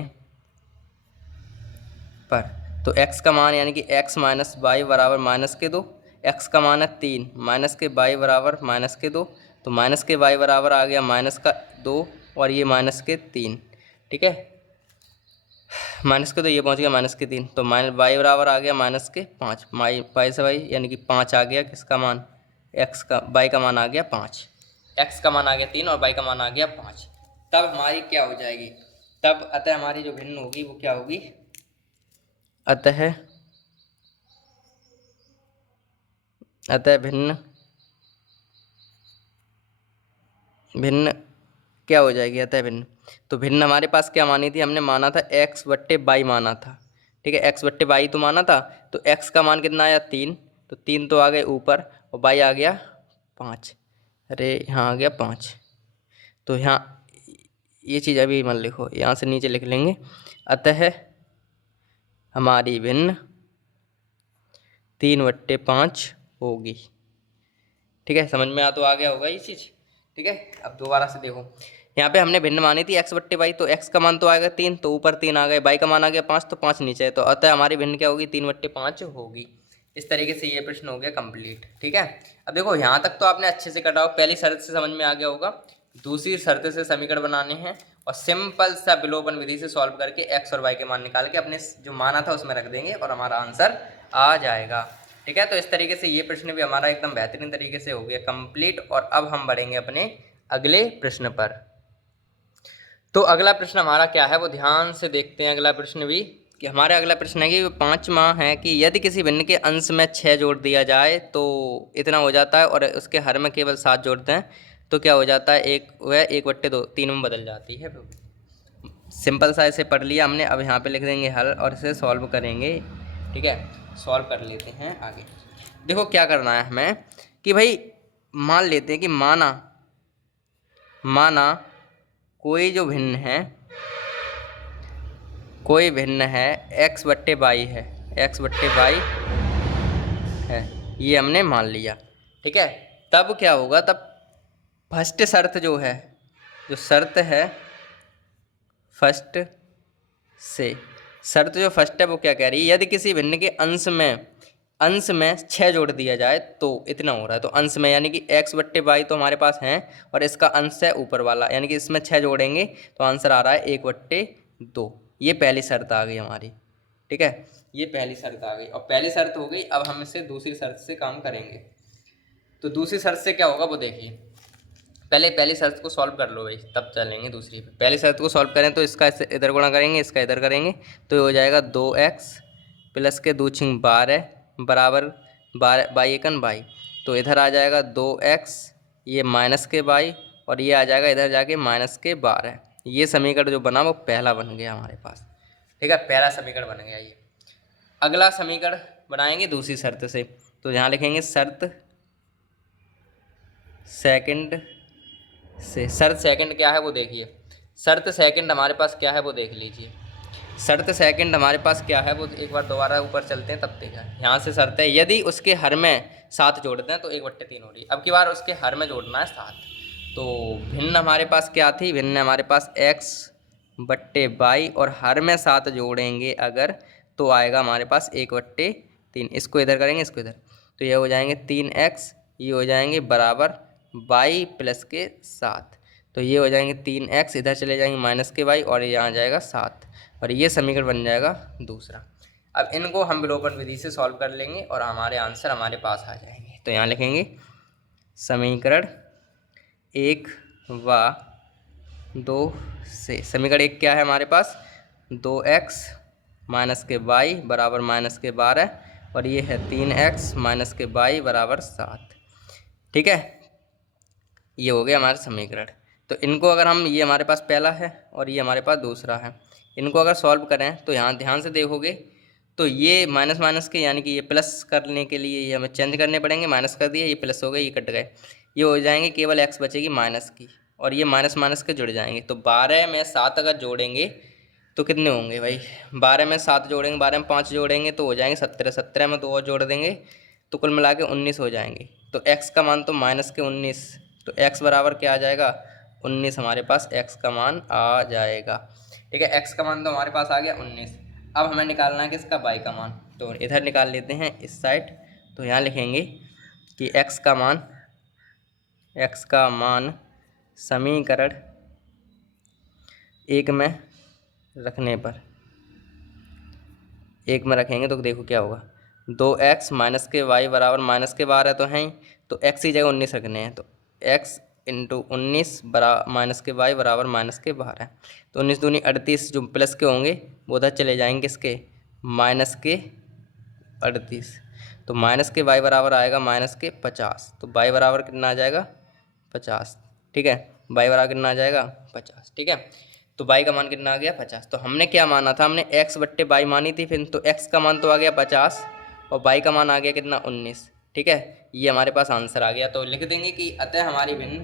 पर तो x का मान यानी कि x माइनस वाई बराबर माइनस के 2, x का मान है 3 माइनस के y बराबर माइनस के 2, तो माइनस के y बराबर आ गया माइनस का 2 और ये माइनस के 3। ठीक है, माइनस के 2 ये पहुंच गया माइनस के 3, तो y बराबर आ गया माइनस के 5, y से y यानी कि 5 आ गया किसका मान, x का, y का मान आ गया 5, x का मान आ गया 3 और y का मान आ गया 5। तब हमारी क्या हो जाएगी, तब अतः हमारी जो भिन्न होगी वो क्या होगी, अतः भिन्न क्या हो जाएगी, अतः भिन्न, तो भिन्न हमारे पास क्या मानी थी, हमने माना था x बट्टे बाई माना था। ठीक है, x बट्टे बाई तो माना था, तो x का मान कितना आया 3, तो 3 तो आ गए ऊपर और बाई आ गया 5, अरे यहाँ आ गया 5, तो यहाँ ये चीज़ अभी मत लिखो, यहाँ से नीचे लिख लेंगे, अतः हमारी भिन्न 3/5 होगी। ठीक है, समझ में आ गया होगा ये चीज़। ठीक है, अब दोबारा से देखो, यहाँ पे हमने भिन्न मानी थी x बट्टे बाई, तो x का मान तो आएगा 3, तो ऊपर 3 आ गए, बाई का मान आ गया 5, तो 5 नीचे है, तो अतः हमारी भिन्न क्या होगी 3/5 होगी। इस तरीके से ये प्रश्न हो गया कंप्लीट। ठीक है, अब देखो यहाँ तक तो आपने अच्छे से कटा हो, पहली शर्त से समझ में आ गया होगा, दूसरी शर्त से समीकरण बनाने हैं और सिंपल सा विलोपन विधि से सॉल्व करके x और y के मान निकाल के अपने जो माना था उसमें रख देंगे और हमारा आंसर आ जाएगा। ठीक है, तो इस तरीके से ये प्रश्न भी हमारा एकदम बेहतरीन तरीके से हो गया कंप्लीट। और अब हम बढ़ेंगे अपने अगले प्रश्न पर। तो अगला प्रश्न हमारा क्या है वो ध्यान से देखते हैं। अगला प्रश्न भी कि हमारा अगला प्रश्न है कि 5वां है कि यदि किसी भिन्न के अंश में 6 जोड़ दिया जाए तो इतना हो जाता है और उसके हर में केवल 7 जोड़ते हैं तो क्या हो जाता है, एक वह 1/2 3 में बदल जाती है। सिंपल सा इसे पढ़ लिया हमने, अब यहाँ पे लिख देंगे हल और इसे सॉल्व करेंगे। ठीक है, सॉल्व कर लेते हैं आगे। देखो क्या करना है हमें कि भाई मान लेते हैं कि माना कोई जो भिन्न है कोई भिन्न है एक्स बट्टे बाई है, एक्स बट्टे बाई है, ये हमने मान लिया। ठीक है, तब क्या होगा, तब फर्स्ट शर्त जो है, जो शर्त है फर्स्ट से, शर्त जो फर्स्ट है वो क्या कह रही है, यदि किसी भिन्न के अंश में 6 जोड़ दिया जाए तो इतना हो रहा है। तो अंश में यानी कि एक्स बट्टे बाई तो हमारे पास हैं और इसका अंश है ऊपर वाला, यानी कि इसमें 6 जोड़ेंगे तो आंसर आ रहा है 1/2। ये पहली शर्त आ गई हमारी। ठीक है, ये पहली शर्त आ गई और पहली शर्त हो गई। अब हम इससे दूसरी शर्त से काम करेंगे। तो दूसरी शर्त से क्या होगा वो देखिए, पहले पहली शर्त को सॉल्व कर लो भाई, तब चलेंगे दूसरी पे। पहली शर्त को सॉल्व करें तो इसका इधर गुणा करेंगे, इसका इधर करेंगे, तो ये हो जाएगा 2x प्लस के 2 छिंग 12 बराबर 12 बाई एकन बाई। तो इधर आ जाएगा 2x, ये माइनस के बाई, और ये आ जाएगा इधर जाके माइनस के 12। ये समीकरण जो बना वो पहला बन गया हमारे पास। ठीक है, पहला समीकरण बन गया ये। अगला समीकरण बनाएंगे दूसरी शर्त से। तो यहाँ लिखेंगे शर्त सेकंड से। शर्त सेकंड क्या है वो देखिए, शर्त सेकंड हमारे पास क्या है वो देख लीजिए। शर्त सेकंड हमारे पास क्या है वो एक बार दोबारा ऊपर चलते हैं तब देखा। यहाँ से शर्त है यदि उसके हर में 7 जोड़ते हैं तो 1/3 हो रही है। अब की बार उसके हर में जोड़ना है 7। तो भिन्न हमारे पास क्या थी, भिन्न हमारे पास x बट्टे बाई और हर में 7 जोड़ेंगे अगर तो आएगा हमारे पास 1/3। इसको इधर करेंगे, इसको इधर, तो ये हो जाएंगे 3x, ये हो जाएंगे बराबर बाई प्लस के 7। तो ये हो जाएंगे 3x, इधर चले जाएंगे माइनस के बाई और यहाँ आ जाएगा 7, और ये समीकरण बन जाएगा दूसरा। अब इनको हम विलोपन विधि से सॉल्व कर लेंगे और हमारे आंसर हमारे पास आ जाएंगे। तो यहाँ लिखेंगे समीकरण 1 व 2 से। समीकरण 1 क्या है हमारे पास, 2x माइनस के बाई बराबर माइनस के 12, और ये है 3x माइनस के बाई बराबर 7। ठीक है, ये हो गया हमारा समीकरण। तो इनको अगर हम, ये हमारे पास पहला है और ये हमारे पास दूसरा है, इनको अगर सॉल्व करें तो यहाँ ध्यान से देखोगे तो ये माइनस माइनस के, यानी कि ये प्लस करने के लिए ये हमें चेंज करने पड़ेंगे। माइनस कर दिए, ये प्लस हो गए, ये कट गए, ये हो जाएंगे, केवल x बचेगी माइनस की, और ये माइनस माइनस के जुड़ जाएंगे। तो 12 में 7 अगर जोड़ेंगे तो कितने होंगे भाई, 12 में 7 जोड़ेंगे, 12 में 5 जोड़ेंगे तो हो जाएंगे 17, 17 में 2 और जोड़ देंगे तो कुल मिला के 19 हो जाएंगे। तो x का मान तो माइनस के 19, तो x बराबर क्या आ जाएगा, 19 हमारे पास x का मान आ जाएगा। ठीक है, x का मान तो हमारे पास आ गया 19। अब हमें निकालना है किसका, y का मान। तो इधर निकाल लेते हैं इस साइड। तो यहाँ लिखेंगे कि x का मान समीकरण 1 में रखने पर, 1 में रखेंगे तो देखो क्या होगा, 2x माइनस के y बराबर माइनस के 12 तो हैं, तो x की जगह 19 रखने हैं। तो x इंटू 19 माइनस के y बराबर माइनस के 12। तो 19 दूनी 38, जो प्लस के होंगे वो उधर चले जाएंगे, किसके, माइनस के 38। तो माइनस के y बराबर आएगा माइनस के 50। तो y बराबर कितना आ जाएगा, 50। ठीक है, y बराबर कितना आ जाएगा, 50। ठीक है, तो y का मान कितना आ गया, 50। तो हमने क्या माना था, हमने x बट्टे y मानी थी, फिर तो x का मान तो आ गया 50 और y का मान आ गया कितना, 19। ठीक है, ये हमारे पास आंसर आ गया। तो लिख देंगे कि अतः हमारी भिन्न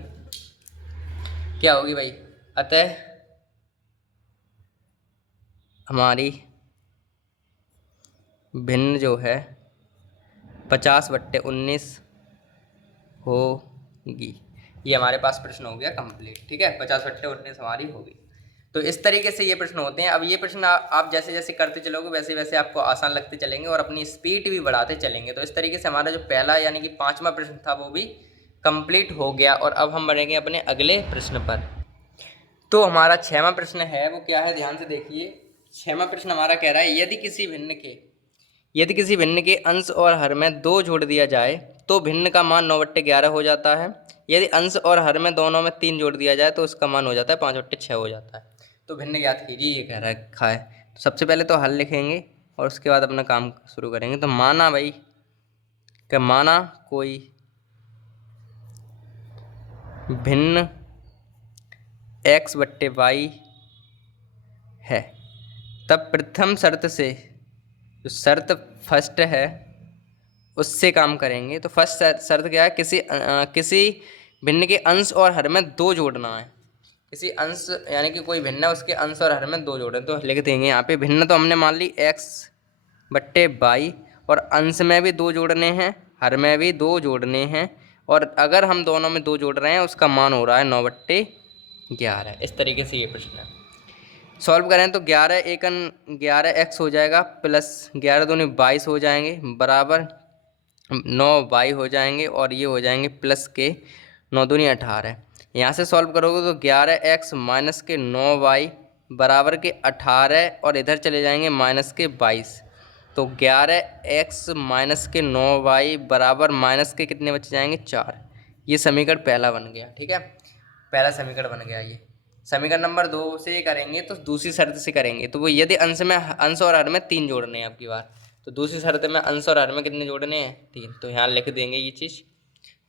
क्या होगी भाई, अतः हमारी भिन्न जो है 50/19 होगी। ये हमारे पास प्रश्न हो गया कंप्लीट। ठीक है, 50/19 हमारी होगी। तो इस तरीके से ये प्रश्न होते हैं। अब ये प्रश्न आप जैसे जैसे करते चलोगे वैसे वैसे आपको आसान लगते चलेंगे और अपनी स्पीड भी बढ़ाते चलेंगे। तो इस तरीके से हमारा जो पहला यानी कि 5वां प्रश्न था वो भी कंप्लीट हो गया। और अब हम बढ़ेंगे अपने अगले प्रश्न पर। तो हमारा 6वां प्रश्न है वो क्या है, ध्यान से देखिए। 6वां प्रश्न हमारा कह रहा है यदि किसी भिन्न के अंश और हर में 2 जोड़ दिया जाए तो भिन्न का मान 9/11 हो जाता है। यदि अंश और हर में दोनों में 3 जोड़ दिया जाए तो उसका मान हो जाता है 5/6 हो जाता है। तो भिन्न ज्ञात कीजिए, ये कह रखा है। तो सबसे पहले तो हल लिखेंगे और उसके बाद अपना काम शुरू करेंगे। तो माना भाई क्या, माना कोई भिन्न x/y है, तब प्रथम शर्त से, जो शर्त फर्स्ट है उससे काम करेंगे। तो फर्स्ट शर्त क्या है, किसी भिन्न के अंश और हर में 2 जोड़ना है। किसी अंश यानी कि कोई भिन्न है, उसके अंश और हर में 2 जोड़े, तो लिख देंगे यहाँ पे भिन्न तो हमने मान ली x/y, और अंश में भी 2 जोड़ने हैं, हर में भी 2 जोड़ने हैं, और अगर हम दोनों में 2 जोड़ रहे हैं उसका मान हो रहा है 9/11। इस तरीके से ये प्रश्न है। सॉल्व करें तो 11x हो जाएगा, प्लस 11 दूनी 22 हो जाएंगे, बराबर 9y हो जाएंगे, और ये हो जाएंगे प्लस के 9 दूनी 18। यहाँ से सॉल्व करोगे तो 11x माइनस के 9y बराबर के 18, और इधर चले जाएंगे माइनस के 22, तो 11x माइनस के 9y बराबर माइनस के कितने बच जाएंगे 4। ये समीकरण पहला बन गया। ठीक है, पहला समीकरण बन गया। ये समीकरण नंबर 2 से करेंगे तो दूसरी शर्त से करेंगे, तो वो यदि अंश और हर में 3 जोड़ने हैं आपकी बार, तो दूसरी शर्त में अंश और हर में कितने जोड़ने हैं 3, तो यहाँ लिख देंगे ये चीज़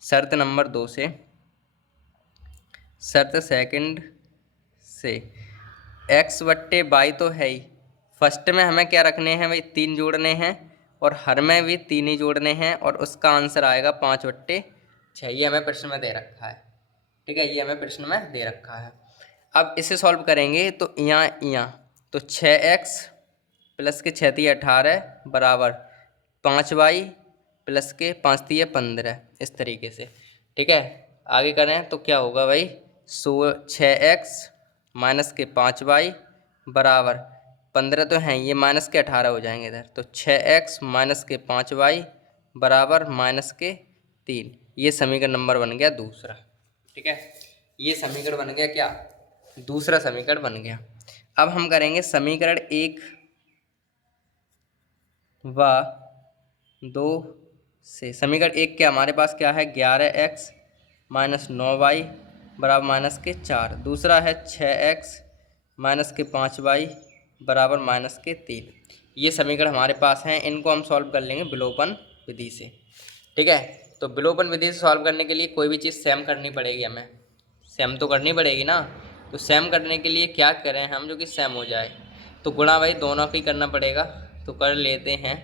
शर्त नंबर 2 से। शर्त सेकंड से x/y तो है ही, फर्स्ट में हमें क्या रखने हैं भाई 3 जोड़ने हैं, और हर में भी 3 ही जोड़ने हैं, और उसका आंसर आएगा 5/6। ये हमें प्रश्न में दे रखा है। ठीक है, ये हमें प्रश्न में दे रखा है। अब इसे सॉल्व करेंगे तो यहाँ तो 6x प्लस के 6 × 18 बराबर 5y प्लस के 5 × 15, इस तरीके से। ठीक है, आगे करें तो क्या होगा भाई 6x माइनस के 5y बराबर 15 तो हैं, ये माइनस के 18 हो जाएंगे इधर, तो 6x माइनस के 5y बराबर माइनस के 3। ये समीकरण नंबर बन गया दूसरा। ठीक है, ये समीकरण बन गया क्या, दूसरा समीकरण बन गया। अब हम करेंगे समीकरण 1 व 2 से। समीकरण 1 के हमारे पास क्या है 11x माइनस 9y बराबर माइनस के 4, दूसरा है 6x माइनस के 5y बराबर माइनस के 3। ये समीकरण हमारे पास हैं, इनको हम सॉल्व कर लेंगे विलोपन विधि से। ठीक है, तो विलोपन विधि से सॉल्व करने के लिए कोई भी चीज़ सेम करनी पड़ेगी, हमें सेम तो करनी पड़ेगी ना। तो सेम करने के लिए क्या करें हम, जो कि सेम हो जाए, तो गुणा भाई दोनों का ही करना पड़ेगा। तो कर लेते हैं,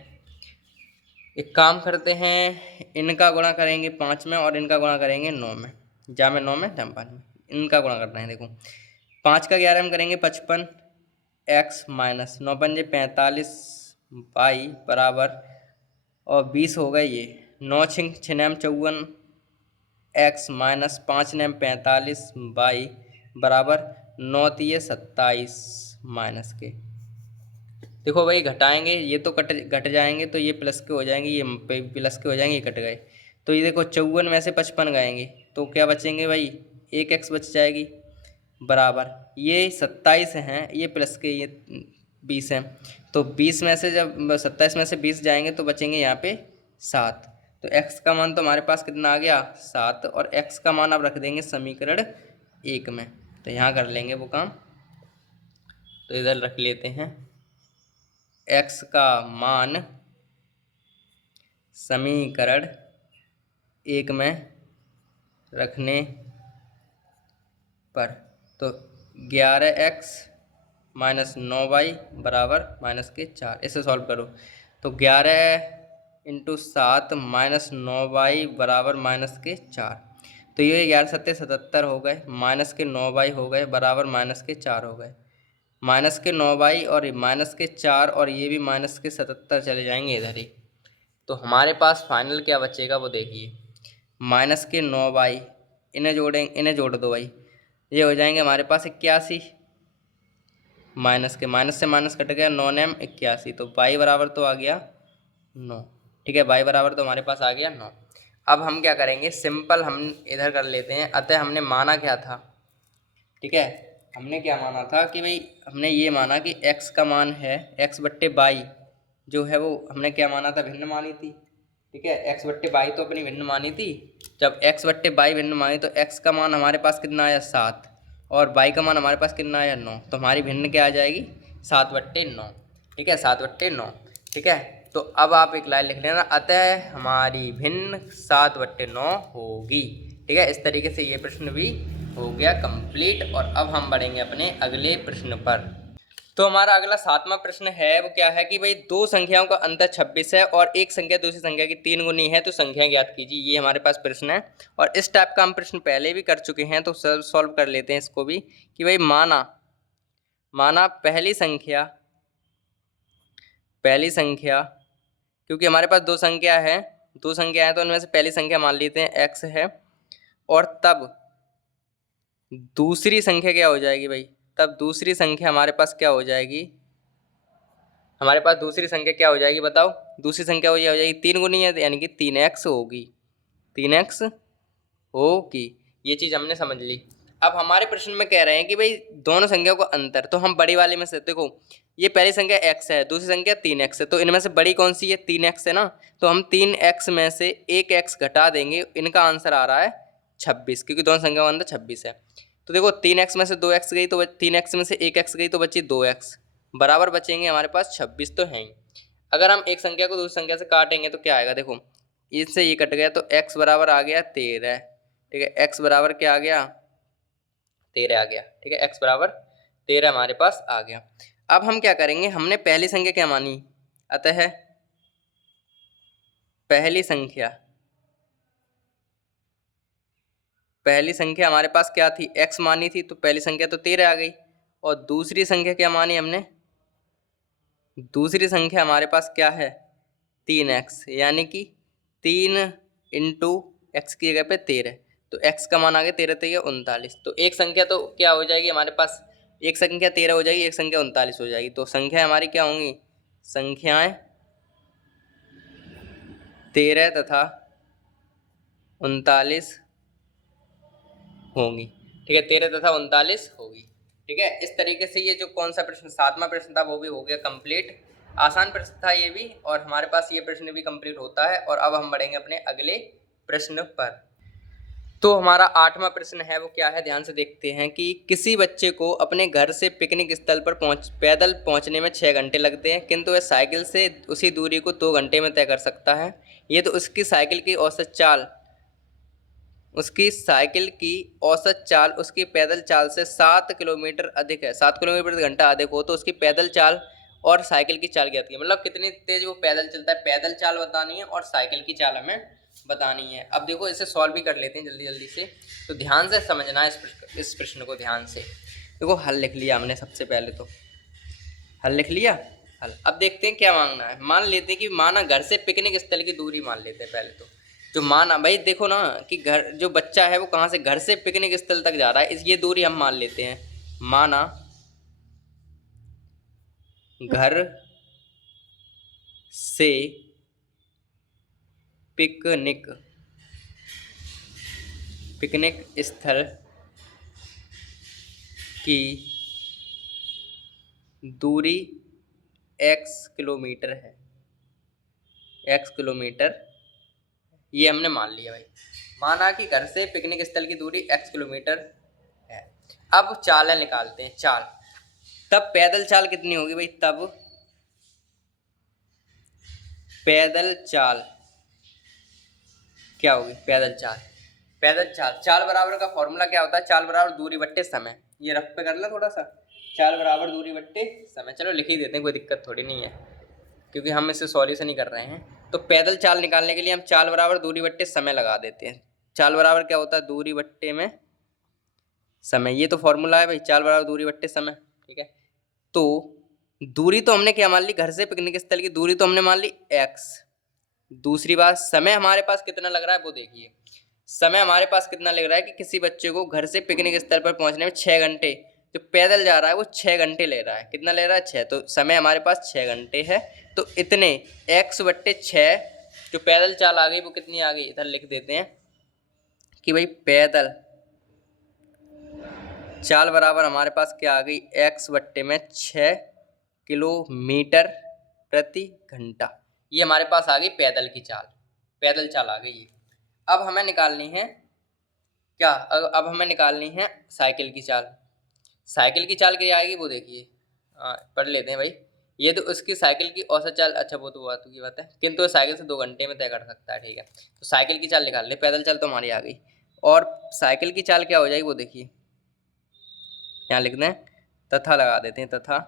एक काम करते हैं, इनका गुणा करेंगे 5 में और इनका गुणा करेंगे 9 में, जा में 9 में जम 5 में, इनका गुणा करना है। देखो 5 का 11 में करेंगे 55, x माइनस 9 पंजे 45 y बराबर, और 20 हो गए ये 9 छिंग 6 नैम 54 x माइनस 5 नैम 45 y बराबर 9 × 27 माइनस के। देखो भाई घटाएंगे, ये तो घट जाएंगे, तो ये प्लस के हो जाएंगे, ये प्लस के हो जाएंगे, ये कट गए। तो ये देखो 54 में से 55 गएंगे, तो क्या बचेंगे भाई 1 x बच जाएगी, बराबर ये 27 हैं, ये प्लस के ये 20 हैं, तो 20 में से जब 27 में से 20 जाएंगे तो बचेंगे यहाँ पे 7। तो x का मान तो हमारे पास कितना आ गया 7, और x का मान आप रख देंगे समीकरण 1 में। तो यहाँ कर लेंगे वो काम, तो इधर रख लेते हैं x का मान समीकरण 1 में रखने पर, तो 11x माइनस 9y बराबर माइनस के 4। इसे सॉल्व करो तो 11 × 7 माइनस 9y बराबर माइनस के 4, तो ये 11 × 7 = 77 हो गए, माइनस के 9y हो गए बराबर माइनस के 4 हो गए, माइनस के 9y और माइनस के 4, और ये भी माइनस के 77 चले जाएंगे इधर ही। तो हमारे पास फाइनल क्या बचेगा वो देखिए, माइनस के 9y इन्हें जोड़ दो भाई, ये हो जाएंगे हमारे पास 81, माइनस के माइनस से माइनस कट गया, 9 नैम 81, तो y बराबर तो आ गया 9। ठीक है, y बराबर तो हमारे पास आ गया 9। अब हम क्या करेंगे, सिंपल हम इधर कर लेते हैं। अतः हमने माना क्या था, ठीक है, हमने क्या माना था कि भाई हमने ये माना कि x का मान है x/y जो है वो हमने क्या माना था, भिन्न मानी थी। ठीक है, x/y तो अपनी भिन्न मानी थी। जब x/y भिन्न मानी तो x का मान हमारे पास कितना आया 7, और y का मान हमारे पास कितना आया 9, तो हमारी भिन्न क्या आ जाएगी 7/9। ठीक है, 7/9। ठीक है, तो अब आप एक लाइन लिख लेना, अतः हमारी भिन्न 7/9 होगी। ठीक है, इस तरीके से ये प्रश्न भी हो गया कंप्लीट। और अब हम बढ़ेंगे अपने अगले प्रश्न पर। तो हमारा अगला 7वां प्रश्न है, वो क्या है कि भाई दो संख्याओं का अंतर 26 है और एक संख्या दूसरी संख्या की 3 गुनी है, तो संख्या ज्ञात कीजिए। ये हमारे पास प्रश्न है और इस टाइप का हम प्रश्न पहले भी कर चुके हैं, तो सॉल्व कर लेते हैं इसको भी। कि भाई माना पहली संख्या, क्योंकि हमारे पास दो संख्या है तो उनमें से पहली संख्या मान लेते हैं x है, और तब दूसरी संख्या क्या हो जाएगी भाई, तब दूसरी संख्या हमारे पास क्या हो जाएगी, बताओ। दूसरी संख्या हो जाएगी 3 गुनी है, यानी कि 3x होगी, 3x होगी। ये चीज़ हमने समझ ली। अब हमारे प्रश्न में कह रहे हैं कि भाई दोनों संख्याओं का अंतर, तो हम बड़ी वाले में से देखो, ये पहली संख्या x है, दूसरी संख्या 3x है, तो इनमें से बड़ी कौन सी है, 3x है ना, तो हम 3x में से एक x घटा देंगे, इनका आंसर आ रहा है 26, क्योंकि दोनों संख्या का अंतर 26 है। तो देखो 3x में से 2x गई तो 3x में से 1x गई तो बची 2x, बराबर बचेंगे हमारे पास 26 तो हैं ही। अगर हम एक संख्या को दूसरी संख्या से काटेंगे तो क्या आएगा, देखो इससे ये कट गया तो x बराबर आ गया 13, ठीक है, x बराबर क्या आ गया, 13 आ गया, ठीक है, x बराबर 13 हमारे पास आ गया। अब हम क्या करेंगे, हमने पहली संख्या क्या मानी, अतः पहली संख्या हमारे पास क्या थी, x मानी थी, तो पहली संख्या तो 13 आ गई। और दूसरी संख्या क्या मानी हमने, दूसरी संख्या हमारे पास क्या है 3x, यानी कि 3 इंटू एक्स की जगह पे 13, तो x का मान आ गया 13 3 39। तो एक संख्या तो क्या हो जाएगी हमारे पास, एक संख्या 13 हो जाएगी, एक संख्या 39 हो जाएगी। तो संख्या हमारी क्या होंगी, संख्याएं 13 तथा 39 होंगी, ठीक है, 13 तथा 39 होगी, ठीक है। इस तरीके से ये जो कौन सा प्रश्न 7वां प्रश्न था वो भी हो गया कंप्लीट। आसान प्रश्न था ये भी, और हमारे पास ये प्रश्न भी कंप्लीट होता है। और अब हम बढ़ेंगे अपने अगले प्रश्न पर। तो हमारा 8वां प्रश्न है, वो क्या है, ध्यान से देखते हैं। कि किसी बच्चे को अपने घर से पिकनिक स्थल पर पैदल पहुंचने में 6 घंटे लगते हैं, किंतु वह साइकिल से उसी दूरी को 2 घंटे में तय कर सकता है। ये तो उसकी साइकिल की औसत चाल उसकी पैदल चाल से 7 किलोमीटर अधिक है, 7 किलोमीटर प्रति घंटा अधिक हो, तो उसकी पैदल चाल और साइकिल की चाल ज्ञात कीजिए। मतलब कितनी तेज वो पैदल चलता है, पैदल चाल बतानी है और साइकिल की चाल हमें बतानी है। अब देखो इसे सॉल्व भी कर लेते हैं जल्दी से। तो ध्यान से समझना इस प्रश्न को ध्यान से। देखो हल लिख लिया हमने, सबसे पहले तो हल लिख लिया। हल अब देखते हैं क्या मांगना है। मान लेते हैं कि माना घर से पिकनिक स्थल की दूरी मान लेते हैं पहले तो। जो माना भाई देखो ना कि घर जो बच्चा है वो कहाँ से घर से पिकनिक स्थल तक जा रहा है, ये दूरी हम मान लेते हैं। माना घर से पिकनिक स्थल की दूरी x किलोमीटर है, x किलोमीटर, ये हमने मान लिया भाई। माना कि घर से पिकनिक स्थल की दूरी x किलोमीटर है। अब चालें निकालते हैं। चाल, तब पैदल चाल कितनी होगी भाई, तब पैदल चाल क्या होगी, पैदल चाल बराबर का फॉर्मूला क्या होता है, चाल बराबर दूरी बट्टे समय। ये रफ पे कर लो थोड़ा सा, चाल बराबर दूरी बट्टे समय। चलो लिख ही देते हैं, कोई दिक्कत थोड़ी नहीं है, क्योंकि हम इसे सॉल्यूशन ही कर रहे हैं। तो पैदल चाल निकालने के लिए हम चाल बराबर दूरी बट्टे समय लगा देते हैं। चाल बराबर क्या होता है, दूरी बट्टे में समय। ये तो फॉर्मूला है भाई, चाल बराबर दूरी बट्टे समय, ठीक है। तो दूरी तो हमने क्या मान ली, घर से पिकनिक स्थल की दूरी तो हमने मान ली x। दूसरी बात, समय हमारे पास कितना लग रहा है वो देखिए। समय हमारे पास कितना लग रहा है कि किसी बच्चे को घर से पिकनिक स्थल पर पहुंचने में 6 घंटे, जो पैदल जा रहा है वो 6 घंटे ले रहा है। कितना ले रहा है, 6। तो समय हमारे पास 6 घंटे है, तो इतने x बट्टे 6 जो पैदल चाल आ गई वो कितनी आ गई, इधर लिख देते हैं कि भाई पैदल चाल बराबर हमारे पास क्या आ गई, x बट्टे में 6 किलोमीटर प्रति घंटा। ये हमारे पास आ गई पैदल चाल आ गई। अब हमें निकालनी है क्या, अब हमें निकालनी है साइकिल की चाल। साइकिल की चाल क्या आएगी वो देखिए, पढ़ लेते हैं भाई। ये तो उसकी साइकिल की औसत चाल, अच्छा वो तो बात की बात है, किंतु साइकिल से 2 घंटे में तय कर सकता है, ठीक है। तो साइकिल की चाल निकाल ले, पैदल चाल तो हमारी आ गई, और साइकिल की चाल क्या हो जाएगी वो देखिए। यहाँ लिख दें, तथा लगा देते हैं, तथा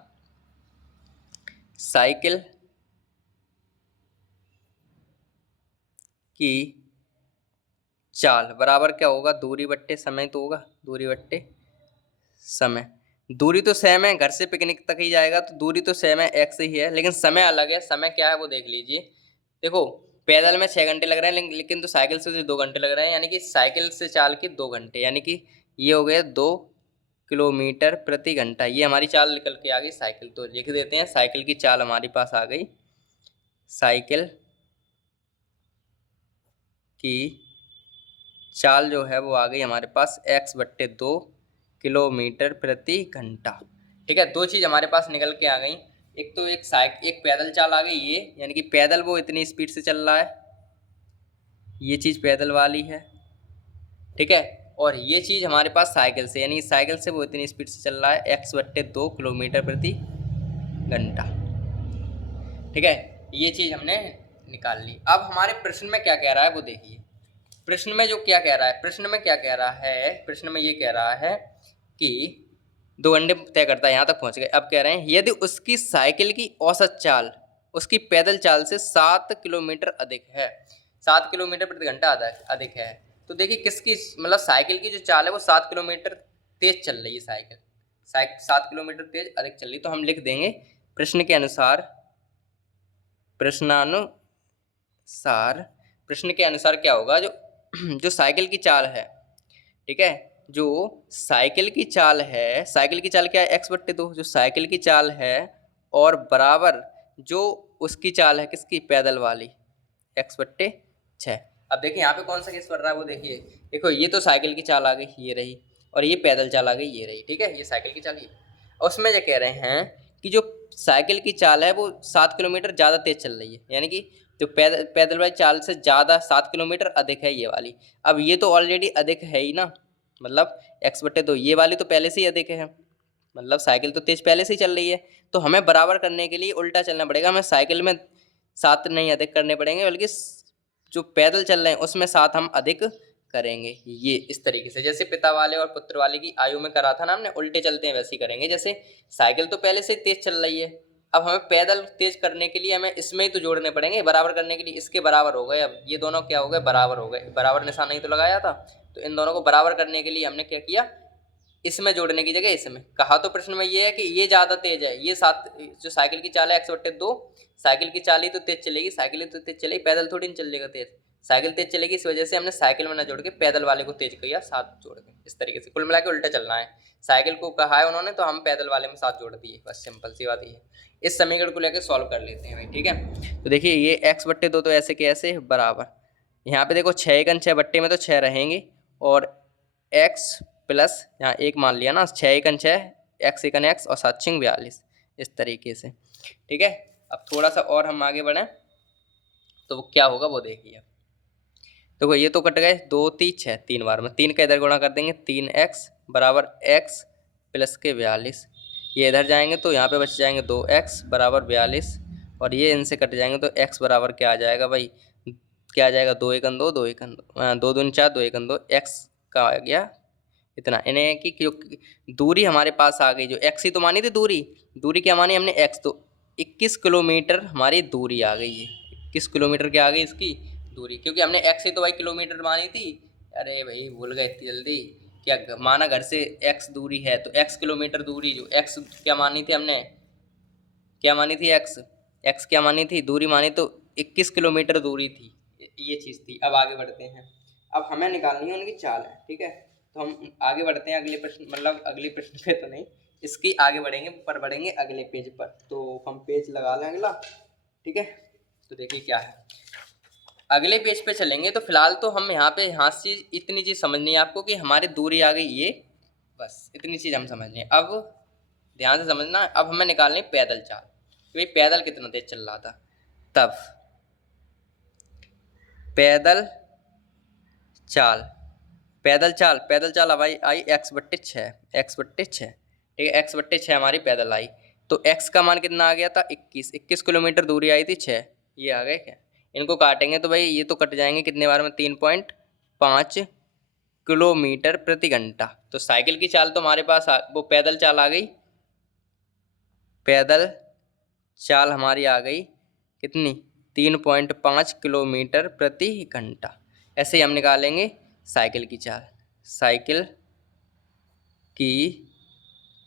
साइकिल की चाल बराबर क्या होगा, दूरी बट्टे समय तो होगा, दूरी बट्टे समय। दूरी तो सेम है, घर से पिकनिक तक ही जाएगा तो दूरी तो सेम है, एक्स ही है, लेकिन समय अलग है। समय क्या है वो देख लीजिए। देखो पैदल में 6 घंटे लग रहे हैं, लेकिन तो साइकिल से तो 2 घंटे लग रहे हैं, यानी कि साइकिल से चाल के 2 घंटे, यानी कि ये हो गए 2 किलोमीटर प्रति घंटा। ये हमारी चाल निकल के आ गई साइकिल। तो लिख देते हैं साइकिल की चाल हमारे पास आ गई, साइकिल की चाल जो है वो आ गई हमारे पास x/2 किलोमीटर प्रति घंटा। ठीक है, दो चीज़ हमारे पास निकल के आ गई। एक तो एक पैदल चाल आ गई, ये यानी कि पैदल वो इतनी स्पीड से चल रहा है, ये चीज़ पैदल वाली है। ठीक है, और ये चीज़ हमारे पास साइकिल से, यानी साइकिल से वो इतनी स्पीड से चल रहा है x/2 किलोमीटर प्रति घंटा। ठीक है, ये चीज़ हमने निकाल ली। अब हमारे प्रश्न में क्या कह रहा है वो देखिए। प्रश्न में जो क्या कह रहा है, प्रश्न में क्या कह रहा है, प्रश्न में ये कह रहा है कि 2 घंटे तय करता है, यहाँ तक पहुँच गए। अब कह रहे हैं यदि उसकी साइकिल की औसत चाल उसकी पैदल चाल से 7 किलोमीटर अधिक है, 7 किलोमीटर प्रति घंटा अधिक है, तो देखिए किसकी, मतलब साइकिल की जो चाल है वो 7 किलोमीटर तेज चल रही है, साइकिल 7 किलोमीटर तेज अधिक चल रही। तो हम लिख देंगे प्रश्न के अनुसार, प्रश्न के अनुसार क्या होगा, जो साइकिल की चाल है, ठीक है, जो साइकिल की चाल है, साइकिल की चाल क्या है, x/2, जो साइकिल की चाल है और बराबर जो उसकी चाल है किसकी, पैदल वाली, x/6। अब देखिए यहाँ पे कौन सा केस पड़ रहा है वो देखिए। देखो ये तो साइकिल की चाल आ गई, ये रही, और ये पैदल चाल आ गई, ये रही। ठीक है, ये साइकिल की चाल ही। उसमें जो कह रहे हैं कि जो साइकिल की चाल है वो 7 किलोमीटर ज़्यादा तेज चल रही है, यानी कि जो पैदल वाली चाल से ज़्यादा 7 किलोमीटर अधिक है ये वाली। अब ये तो ऑलरेडी अधिक है ही ना, मतलब x/2, ये वाली तो पहले से ही अधिक है, मतलब साइकिल तो तेज पहले से ही चल रही है। तो हमें बराबर करने के लिए उल्टा चलना पड़ेगा, हमें साइकिल में 7 नहीं अधिक करने पड़ेंगे, बल्कि जो पैदल चल रहे हैं उसमें 7 हम अधिक करेंगे। ये इस तरीके से, जैसे पिता वाले और पुत्र वाले की आयु में करा था ना हमने, उल्टे चलते हैं वैसे ही करेंगे। जैसे साइकिल तो पहले से तेज चल रही है, अब हमें पैदल तेज करने के लिए हमें इसमें ही तो जोड़ने पड़ेंगे, बराबर करने के लिए इसके बराबर हो गए। अब ये दोनों क्या हो गए, बराबर हो गए, बराबर निशान नहीं तो लगाया था, तो इन दोनों को बराबर करने के लिए हमने क्या किया, इसमें जोड़ने की जगह इसमें। कहा तो प्रश्न में ये है कि ये ज़्यादा तेज है, ये 7, जो साइकिल की चाल है x/2, साइकिल की चाल ही तो तेज चलेगी, साइकिल ही तो तेज चलेगी, पैदल थोड़ी नहीं चलेगा तेज, साइकिल तेज चलेगी, इस वजह से हमने साइकिल में ना जोड़ के पैदल वाले को तेज किया, 7 जोड़ के। इस तरीके से कुल मिला के उल्टा चलना है, साइकिल को कहा है उन्होंने तो हम पैदल वाले में 7 जोड़ दिए, बस सिंपल सी बात ये है। इस समीकरण को लेकर सॉल्व कर लेते हैं भाई। ठीक है, तो देखिए ये x/2 तो ऐसे के ऐसे बराबर, यहाँ पे देखो 6 बट्टे में तो 6 रहेंगे, और x प्लस यहाँ 1 मान लिया ना, 6×6 x और 7×6 42, इस तरीके से। ठीक है, अब थोड़ा सा और हम आगे बढ़ें तो वो क्या होगा वो देखिए। देखो ये तो कट गए, 2 3 6, 3 बार में 3 का इधर गुणा कर देंगे, 3x बराबर x प्लस के 42। ये इधर जाएंगे तो यहाँ पे बच जाएंगे 2x बराबर 42, और ये इनसे कट जाएंगे तो x बराबर क्या आ जाएगा भाई, क्या आ जाएगा, 2 1 2, 2 1 2, 2 दूनी 4, 2 1 2, x का आ गया इतना। इन्हें कि दूरी हमारे पास आ गई, जो x ही तो मानी थी दूरी, दूरी क्या मानी हमने, x, तो 21 किलोमीटर हमारी दूरी आ गई है, 21 किलोमीटर क्या आ गई इसकी दूरी, क्योंकि हमने x ही तो भाई किलोमीटर मानी थी। अरे भाई भूल गए इतनी जल्दी, क्या माना घर से x दूरी है तो x किलोमीटर दूरी, जो x क्या मानी थी हमने, क्या मानी थी, x क्या मानी थी, दूरी मानी, तो 21 किलोमीटर दूरी थी, ये चीज़ थी। अब आगे बढ़ते हैं, अब हमें निकालनी है उनकी चाल है। ठीक है, तो हम आगे बढ़ते हैं अगले प्रश्न, मतलब अगले प्रश्न पे तो नहीं, इसकी आगे बढ़ेंगे, पर बढ़ेंगे अगले पेज पर। तो हम पेज लगा लें अगला। ठीक है, तो देखिए क्या है, अगले पेज पे चलेंगे। तो फिलहाल तो हम यहाँ पे यहाँ से इतनी चीज़ समझनी है आपको कि हमारी दूरी आ गई ये, बस इतनी चीज़ हम समझनी है। अब ध्यान से समझना, अब हमें निकालनी पैदल चाल, भाई पैदल कितना तेज चल रहा था तब। पैदल चाल, पैदल चाल अब आई x/6, x/6। ठीक है, x/6 हमारी पैदल आई, तो x का मान कितना आ गया था, 21 किलोमीटर दूरी आई थी 6, ये आ गए क्या। इनको काटेंगे तो भाई ये तो कट जाएंगे कितने बार में, 3.5 किलोमीटर प्रति घंटा। तो साइकिल की चाल तो हमारे पास वो पैदल चाल आ गई, पैदल चाल हमारी आ गई कितनी, 3.5 किलोमीटर प्रति घंटा। ऐसे ही हम निकालेंगे साइकिल की चाल। साइकिल की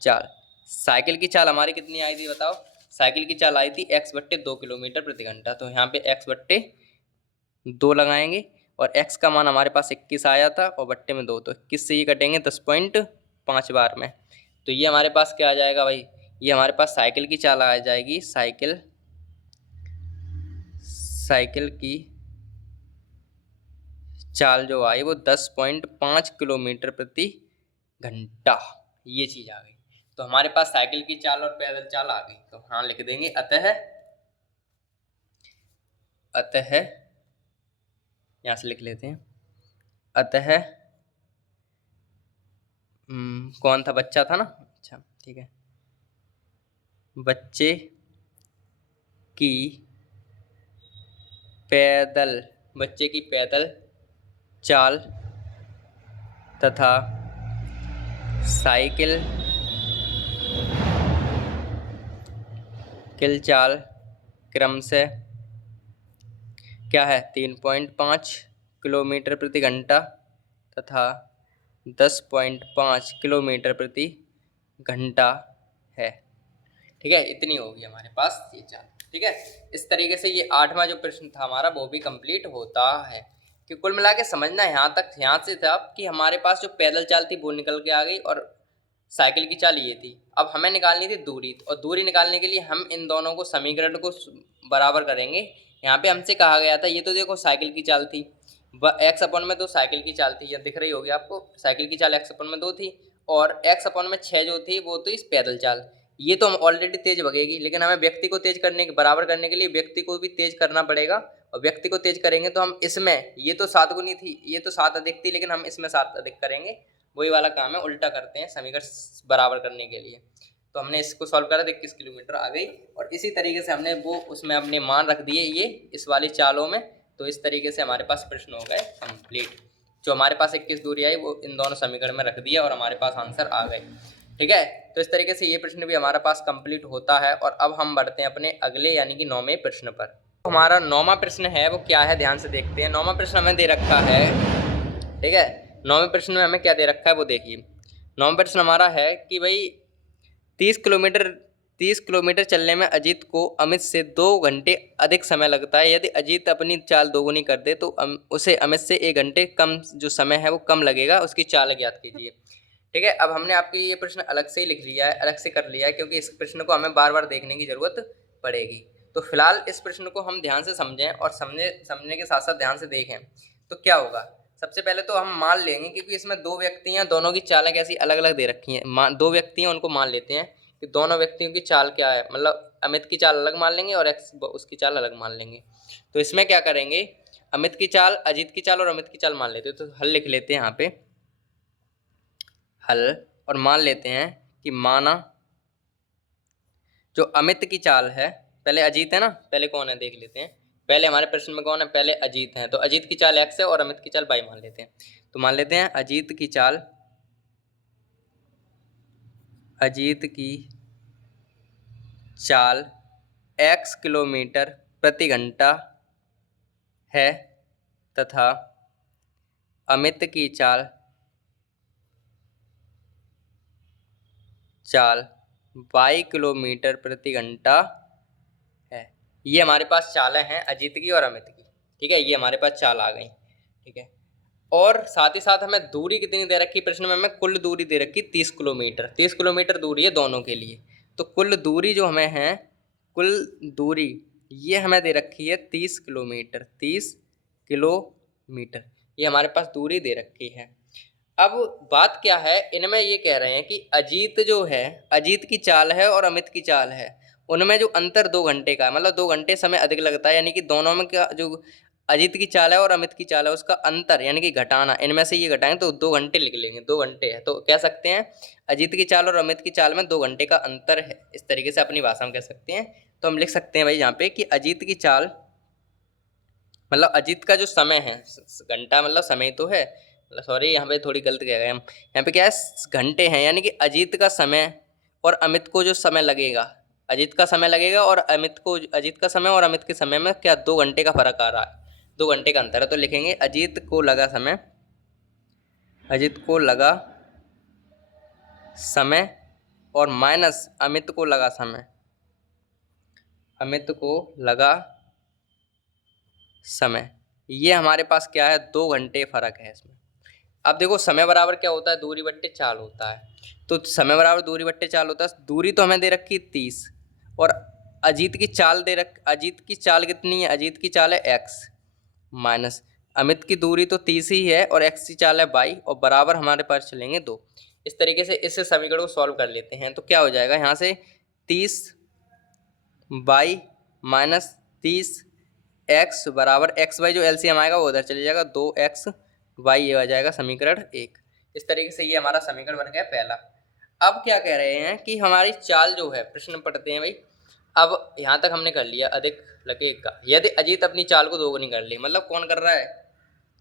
चाल, साइकिल की चाल हमारी कितनी आई थी बताओ। साइकिल की चाल आई थी x/2 किलोमीटर प्रति घंटा। तो यहाँ पे x/2 लगाएंगे और x का मान हमारे पास 21 आया था और बट्टे में 2, तो 21 से ये कटेंगे 10.5 बार में। तो ये हमारे पास क्या आ जाएगा भाई, ये हमारे पास साइकिल की चाल आ जाएगी। साइकिल की चाल जो आई वो 10.5 किलोमीटर प्रति घंटा, ये चीज़ आ गई। तो हमारे पास साइकिल की चाल और पैदल चाल आ गई। तो हाँ लिख देंगे अतः यहाँ से लिख लेते हैं। अतः कौन था, बच्चा था ना, अच्छा ठीक है। बच्चे की पैदल चाल तथा साइकिल चाल क्रमशः क्या है, 3.5 किलोमीटर प्रति घंटा तथा 10.5 किलोमीटर प्रति घंटा है। ठीक है, इतनी होगी हमारे पास ये चाल। ठीक है, इस तरीके से ये 8वां जो प्रश्न था हमारा वो भी कंप्लीट होता है। कि कुल मिला के समझना यहाँ से था कि हमारे पास जो पैदल चाल थी वो निकल के आ गई और साइकिल की चाल ये थी। अब हमें निकालनी थी दूरी, और दूरी निकालने के लिए हम इन दोनों को समीकरण को बराबर करेंगे। यहाँ पे हमसे कहा गया था, ये तो देखो साइकिल की चाल थी, x/2 साइकिल की चाल थी, ये दिख रही होगी आपको। साइकिल की चाल x/2 थी और x/6 जो थी वो तो इस पैदल चाल। ये तो हम ऑलरेडी तेज भगेगी, लेकिन हमें व्यक्ति को तेज करने के बराबर करने के लिए व्यक्ति को भी तेज करना पड़ेगा। और व्यक्ति को तेज करेंगे तो हम इसमें, ये तो 7 गुनी थी, ये तो 7 अधिक थी, लेकिन हम इसमें 7 अधिक करेंगे। वही वाला काम है, उल्टा करते हैं समीकरण बराबर करने के लिए। तो हमने इसको सॉल्व करा तो 21 किलोमीटर आ गई। और इसी तरीके से हमने वो उसमें अपने मान रख दिए ये इस वाली चालों में। तो इस तरीके से हमारे पास प्रश्न हो गए कंप्लीट। जो हमारे पास 21 दूरी आई वो इन दोनों समीकरण में रख दिया और हमारे पास आंसर आ गए। ठीक है, तो इस तरीके से ये प्रश्न भी हमारे पास कंप्लीट होता है। और अब हम बढ़ते हैं अपने अगले यानी कि 9वें प्रश्न पर। तो हमारा 9वां प्रश्न है वो क्या है, ध्यान से देखते हैं। 9वां प्रश्न हमें दे रखा है, ठीक है। 9वें प्रश्न में हमें क्या दे रखा है वो देखिए। 9वां प्रश्न हमारा है कि भाई 30 किलोमीटर चलने में अजीत को अमित से 2 घंटे अधिक समय लगता है। यदि अजीत अपनी चाल दोगुनी कर दे तो उसे अमित से 1 घंटे कम जो समय है वो कम लगेगा। उसकी चाल ज्ञात कीजिए। ठीक है, अब हमने आपके ये प्रश्न अलग से ही लिख लिया है, अलग से कर लिया है, क्योंकि इस प्रश्न को हमें बार बार देखने की जरूरत पड़ेगी। तो फिलहाल इस प्रश्न को हम ध्यान से समझें और समझने के साथ साथ ध्यान से देखें तो क्या होगा। सबसे पहले तो हम मान लेंगे, क्योंकि इसमें 2 व्यक्ति हैं, दोनों की चालें कैसी अलग अलग दे रखी हैं। 2 व्यक्ति हैं, उनको मान लेते हैं कि दोनों व्यक्तियों की चाल क्या है। मतलब अमित की चाल अलग मान लेंगे और उसकी चाल अलग मान लेंगे। तो इसमें क्या करेंगे, अमित की चाल, अजीत की चाल और अमित की चाल मान लेते हैं। तो हल लिख लेते हैं यहाँ पे, हल, और मान लेते हैं कि माना जो अमित की चाल है, पहले अजीत है ना, पहले कौन है देख लेते हैं। पहले हमारे प्रश्न में कौन है, पहले अजीत है। तो अजीत की चाल x है और अमित की चाल y मान लेते हैं। तो मान लेते हैं अजीत की चाल x किलोमीटर प्रति घंटा है तथा अमित की चाल y किलोमीटर प्रति घंटा है। ये हमारे पास चालें हैं अजीत की और अमित की। ठीक है, ये हमारे पास चाल आ गई। ठीक है, और साथ ही साथ हमें दूरी कितनी दे रखी प्रश्न में, हमें कुल दूरी दे रखी 30 किलोमीटर। 30 किलोमीटर दूरी है दोनों के लिए। तो कुल दूरी जो हमें है, कुल दूरी ये हमें दे रखी है 30 किलोमीटर। 30 किलोमीटर ये हमारे पास दूरी दे रखी है। अब बात क्या है, इनमें ये कह रहे हैं कि अजीत जो है, अजीत की चाल है और अमित की चाल है, उनमें जो अंतर 2 घंटे का है, मतलब 2 घंटे समय अधिक लगता है। यानी कि दोनों में क्या, जो अजीत की चाल है और अमित की चाल है, उसका अंतर यानी कि घटाना, इनमें से ये घटाएंगे तो 2 घंटे लिख लेंगे। 2 घंटे है तो कह सकते हैं अजीत की चाल और अमित की चाल में 2 घंटे का अंतर है। इस तरीके से अपनी भाषा में कह सकते हैं। तो हम लिख सकते हैं भाई यहाँ पे कि अजीत की चाल, मतलब अजीत का जो समय है, घंटा मतलब समय तो है, सॉरी यहाँ पे थोड़ी गलत कह गए हम। यहाँ पे क्या है, घंटे हैं, यानी कि अजीत का समय और अमित को जो समय लगेगा, अजीत का समय लगेगा और अजीत का समय और अमित के समय में क्या 2 घंटे का फर्क आ रहा है, 2 घंटे का अंतर है। तो लिखेंगे अजीत को लगा समय और माइनस अमित को लगा समय, ये हमारे पास क्या है, 2 घंटे फर्क है इसमें। अब देखो समय बराबर क्या होता है, दूरी बट्टे चाल होता है। तो समय बराबर दूरी बट्टे चाल होता है। दूरी तो हमें दे रखी 30 और अजीत की चाल कितनी है, अजीत की चाल है x माइनस अमित की दूरी तो 30 ही है और x की चाल है 22 और बराबर हमारे पास चलेंगे 2। इस तरीके से इस समीकरण को सॉल्व कर लेते हैं। तो क्या हो जाएगा, यहाँ से 30 बाई माइनस 30 x बराबर x वाई जो एलसीएम आएगा वो उधर चले जाएगा, 2x वाई, ये आ जाएगा समीकरण 1। इस तरीके से ये हमारा समीकरण बन गया पहला। अब क्या कह रहे हैं कि हमारी चाल जो है, प्रश्न पढ़ते हैं भाई। अब यहाँ तक हमने कर लिया अधिक लगेगा, यदि अजीत अपनी चाल को दोगुनी कर ले, मतलब कौन कर रहा है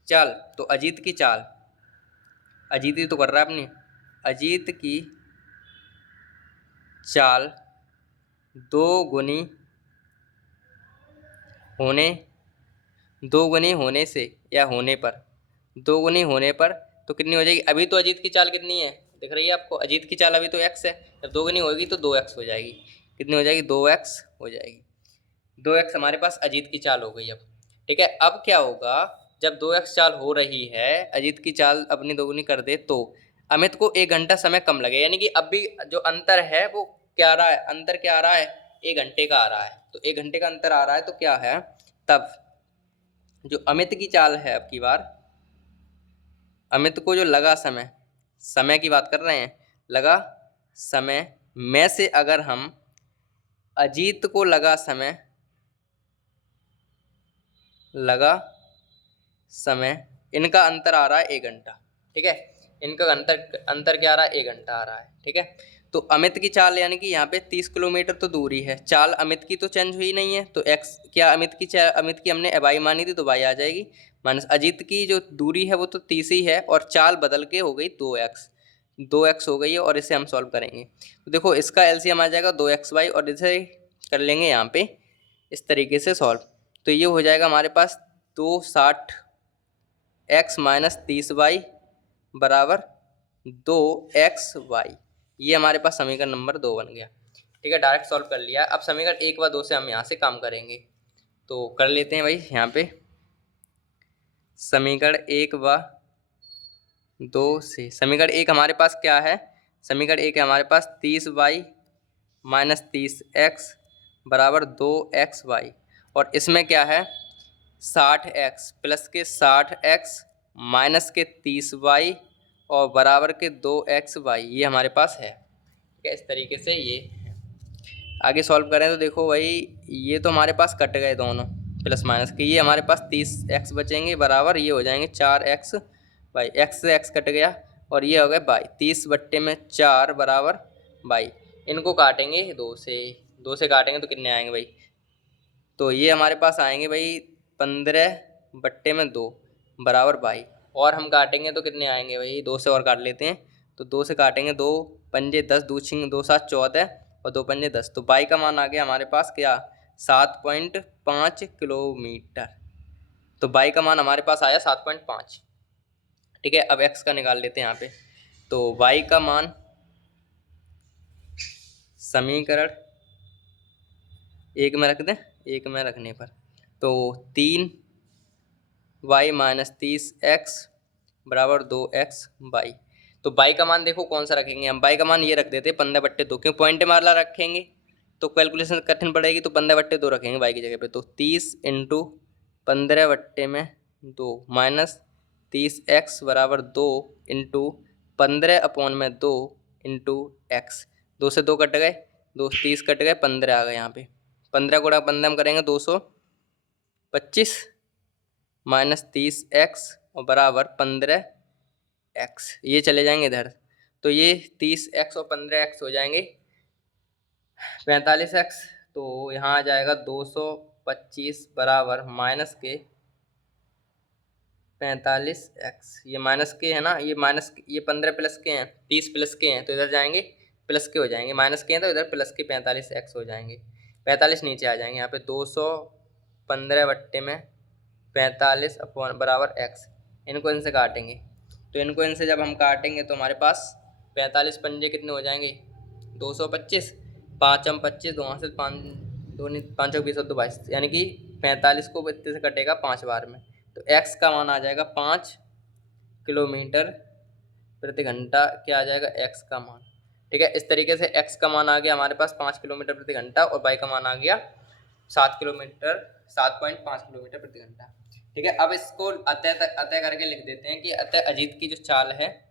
चाल, तो अजीत की चाल, अजीत ही तो कर रहा है अपनी, अजीत की चाल दोगुनी होने से या होने पर, दोगुनी होने पर तो कितनी हो जाएगी। अभी तो अजीत की चाल कितनी है, दिख रही है आपको, अजीत की चाल अभी तो x है, जब दोगुनी होगी तो 2x हो जाएगी। कितनी हो जाएगी, 2x हो जाएगी। 2x हमारे पास अजीत की चाल हो गई अब। ठीक है, अब क्या होगा, जब 2x चाल हो रही है, अजीत की चाल अपनी दोगुनी कर दे तो अमित को 1 घंटा समय कम लगे, यानी कि अब भी जो अंतर है वो क्या आ रहा है, अंतर क्या आ रहा है, 1 घंटे का आ रहा है। तो 1 घंटे का अंतर आ रहा है, तो क्या है, तब जो अमित की चाल है, अब की बार अमित को जो लगा समय की बात कर रहे हैं, लगा समय में से अगर हम अजीत को लगा समय इनका अंतर आ रहा है 1 घंटा। ठीक है, इनका अंतर क्या आ रहा है, 1 घंटा आ रहा है। ठीक है, तो अमित की चाल यानी कि यहाँ पे 30 किलोमीटर तो दूरी है, चाल अमित की तो चेंज हुई नहीं है, तो x क्या अमित की हमने y मानी थी तो y आ जाएगी, माइनस अजीत की जो दूरी है वो तो 30 ही है और चाल बदल के हो गई 2x हो गई है, और इसे हम सॉल्व करेंगे तो देखो इसका एलसीएम आ जाएगा 2xy और इसे कर लेंगे यहाँ पे इस तरीके से सॉल्व। तो ये हो जाएगा हमारे पास 260x माइनस 30y बराबर 2xy, ये हमारे पास समीकरण नंबर 2 बन गया। ठीक है, डायरेक्ट सॉल्व कर लिया। अब समीकरण 1 व 2 से हम यहाँ से काम करेंगे, तो कर लेते हैं भाई। यहाँ पे समीकरण 1 व 2 से, समीकरण 1 हमारे पास क्या है, समीकरण 1 है हमारे पास 30y माइनस 30x बराबर 2xy, और इसमें क्या है 60x प्लस के 60x माइनस के 30y और बराबर के 2xy, ये हमारे पास है। ठीक है, इस तरीके से ये आगे सॉल्व करें तो देखो भाई ये तो हमारे पास कट गए दोनों प्लस माइनस के, ये हमारे पास 30x बचेंगे बराबर ये हो जाएंगे 4x बाई, x से x कट गया और ये हो गए बाई, 30/4 बराबर बाई। इनको काटेंगे 2 से काटेंगे तो कितने आएंगे भाई, तो ये हमारे पास आएंगे भाई 15/2 बराबर बाई, और हम काटेंगे तो कितने आएंगे भाई, 2 से और काट लेते हैं, तो 2 से काटेंगे, 2 पंजे 10, 2 छिंग 2 7 14 और 2 पंजे 10, तो बाई का मान आ गया हमारे पास क्या 7.5 किलोमीटर। तो बाई का मान हमारे पास आया 7.5। ठीक है, अब एक्स का निकाल लेते हैं यहाँ पे, तो बाई का मान समीकरण 1 में रख दें, 1 में रखने पर तो 3y माइनस 30x बराबर 2xy। तो बाई का मान देखो कौन सा रखेंगे हम, बाई का मान ये रख देते 15/2, क्यों पॉइंट मारला रखेंगे तो कैलकुलेशन कठिन पड़ेगी, तो 15/2 रखेंगे बाई की जगह पे, तो 30 × 15/2 माइनस 30x बराबर 2 × 15/2 इंटू एक्स, 2 से 2 कट गए, 2 30 कट गए, 15 आ गए यहाँ पे, 15 गुणा 15 हम करेंगे 225 माइनस 30x और बराबर 15x, ये चले जाएंगे इधर, तो ये 30x और 15x हो जाएंगे 45x, तो यहाँ आ जाएगा 225 बराबर माइनस के 45x, ये माइनस के है ना, ये माइनस, ये 15 प्लस के हैं, 30 प्लस के हैं, तो इधर जाएंगे प्लस के हो जाएंगे, माइनस के हैं तो इधर प्लस के 45x हो जाएंगे। 45 नीचे आ जाएंगे, यहाँ पे 215 बट्टे में 45 अपॉन बराबर x। इनको इनसे काटेंगे, तो इनको इनसे जब हम काटेंगे तो हमारे पास 45 पंजे कितने हो जाएंगे, 225, 5 हम 25, 2 से 5, 2 5 20 और 2 22, यानी कि 45 को इतने से कटेगा 5 बार में, तो x का मान आ जाएगा 5 किलोमीटर प्रति घंटा। क्या आ जाएगा, x का मान। ठीक है, इस तरीके से x का मान आ गया हमारे पास 5 किलोमीटर प्रति घंटा और y का मान आ गया 7.5 किलोमीटर प्रति घंटा। ठीक है, अब इसको अतः करके लिख देते हैं कि अतः अजीत की जो चाल है,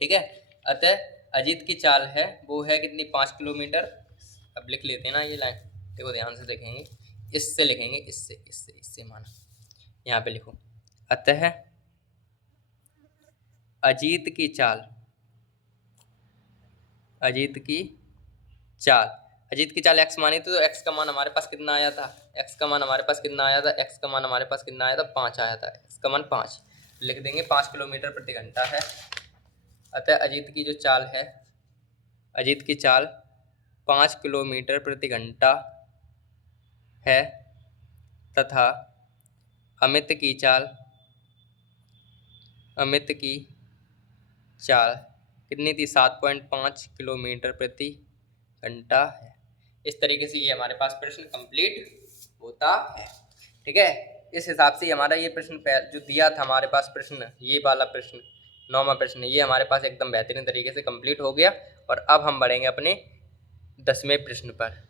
ठीक है, अतः अजीत की चाल है वो है कितनी, 5 किलोमीटर। अब लिख लेते हैं ना ये लाइन, देखो ध्यान से देखेंगे, इससे लिखेंगे, इससे माना, यहाँ पे लिखो अतः अजीत की चाल, अजीत की चाल, अजीत की चाल x मानी थी, तो x का मान हमारे पास कितना आया था, x का मान हमारे पास कितना आया था, x का मान हमारे पास कितना आया था, 5 आया था, x का मान 5 लिख देंगे, 5 किलोमीटर प्रति घंटा है। अतः अजीत की जो चाल है, अजीत की चाल 5 किलोमीटर प्रति घंटा है तथा अमित की चाल, अमित की चाल कितनी थी, 7.5 किलोमीटर प्रति घंटा है। इस तरीके से ये हमारे पास प्रश्न कंप्लीट होता है। ठीक है, इस हिसाब से हमारा ये प्रश्न जो दिया था हमारे पास प्रश्न, ये वाला प्रश्न 9वां प्रश्न, ये हमारे पास एकदम बेहतरीन तरीके से कंप्लीट हो गया। और अब हम बढ़ेंगे अपने 10वें प्रश्न पर।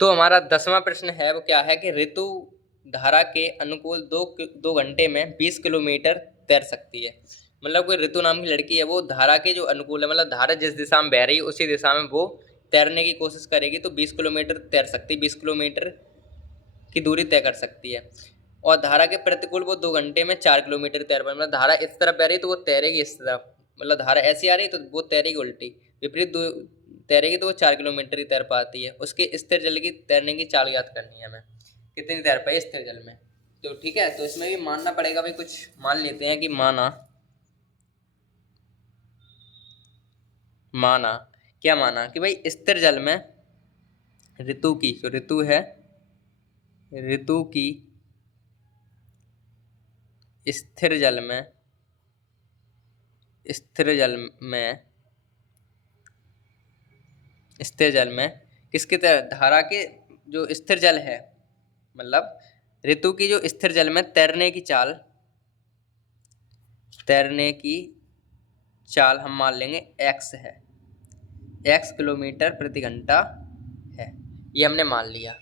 तो हमारा 10वां प्रश्न है वो क्या है कि ऋतु धारा के अनुकूल 2 घंटे में 20 किलोमीटर तैर सकती है। मतलब कोई ऋतु नाम की लड़की है, वो धारा के जो अनुकूल है, मतलब धारा जिस दिशा में बह रही है उसी दिशा में वो तैरने की कोशिश करेगी तो 20 किलोमीटर तैर सकती है, 20 किलोमीटर की दूरी तय कर सकती है। और धारा के प्रतिकूल वो 2 घंटे में 4 किलोमीटर तैर पाए, मतलब धारा इस तरफ बह रही तो वो तैरेगी इस तरफ, मतलब धारा ऐसी आ रही तो वो तैरेगी उल्टी, विपरीत तैरेगी तो वो 4 किलोमीटर ही तैर पाती है। उसके स्थिर जल की तैरने की चाल याद करनी है हमें, कितनी तैर पाई स्थिर जल में। तो ठीक है, तो इसमें भी मानना पड़ेगा भाई, कुछ मान लेते हैं कि माना क्या माना कि भाई स्थिर जल में ऋतु की, जो ऋतु है, ऋतु की स्थिर जल में, स्थिर जल में, स्थिर जल में किसकी तरह, धारा के जो स्थिर जल है, मतलब ऋतु की जो स्थिर जल में तैरने की चाल, तैरने की चाल हम मान लेंगे x है, x किलोमीटर प्रति घंटा है, ये हमने मान लिया।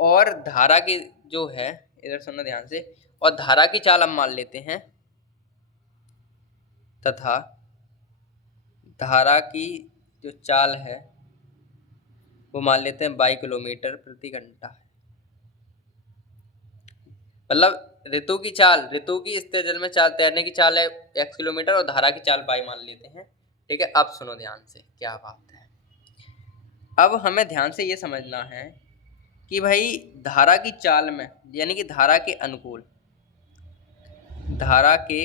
और धारा की जो है, इधर सुनना ध्यान से, और धारा की चाल हम मान लेते हैं, तथा धारा की जो चाल है वो मान लेते हैं 22 किलोमीटर प्रति घंटा है। मतलब ऋतु की चाल, ऋतु की स्थिर जल में चाल, तैरने की चाल है x किलोमीटर और धारा की चाल 22 मान लेते हैं। ठीक है, अब सुनो ध्यान से क्या बात है। अब हमें ध्यान से ये समझना है कि भाई धारा की चाल में, यानी कि धारा के अनुकूल, धारा के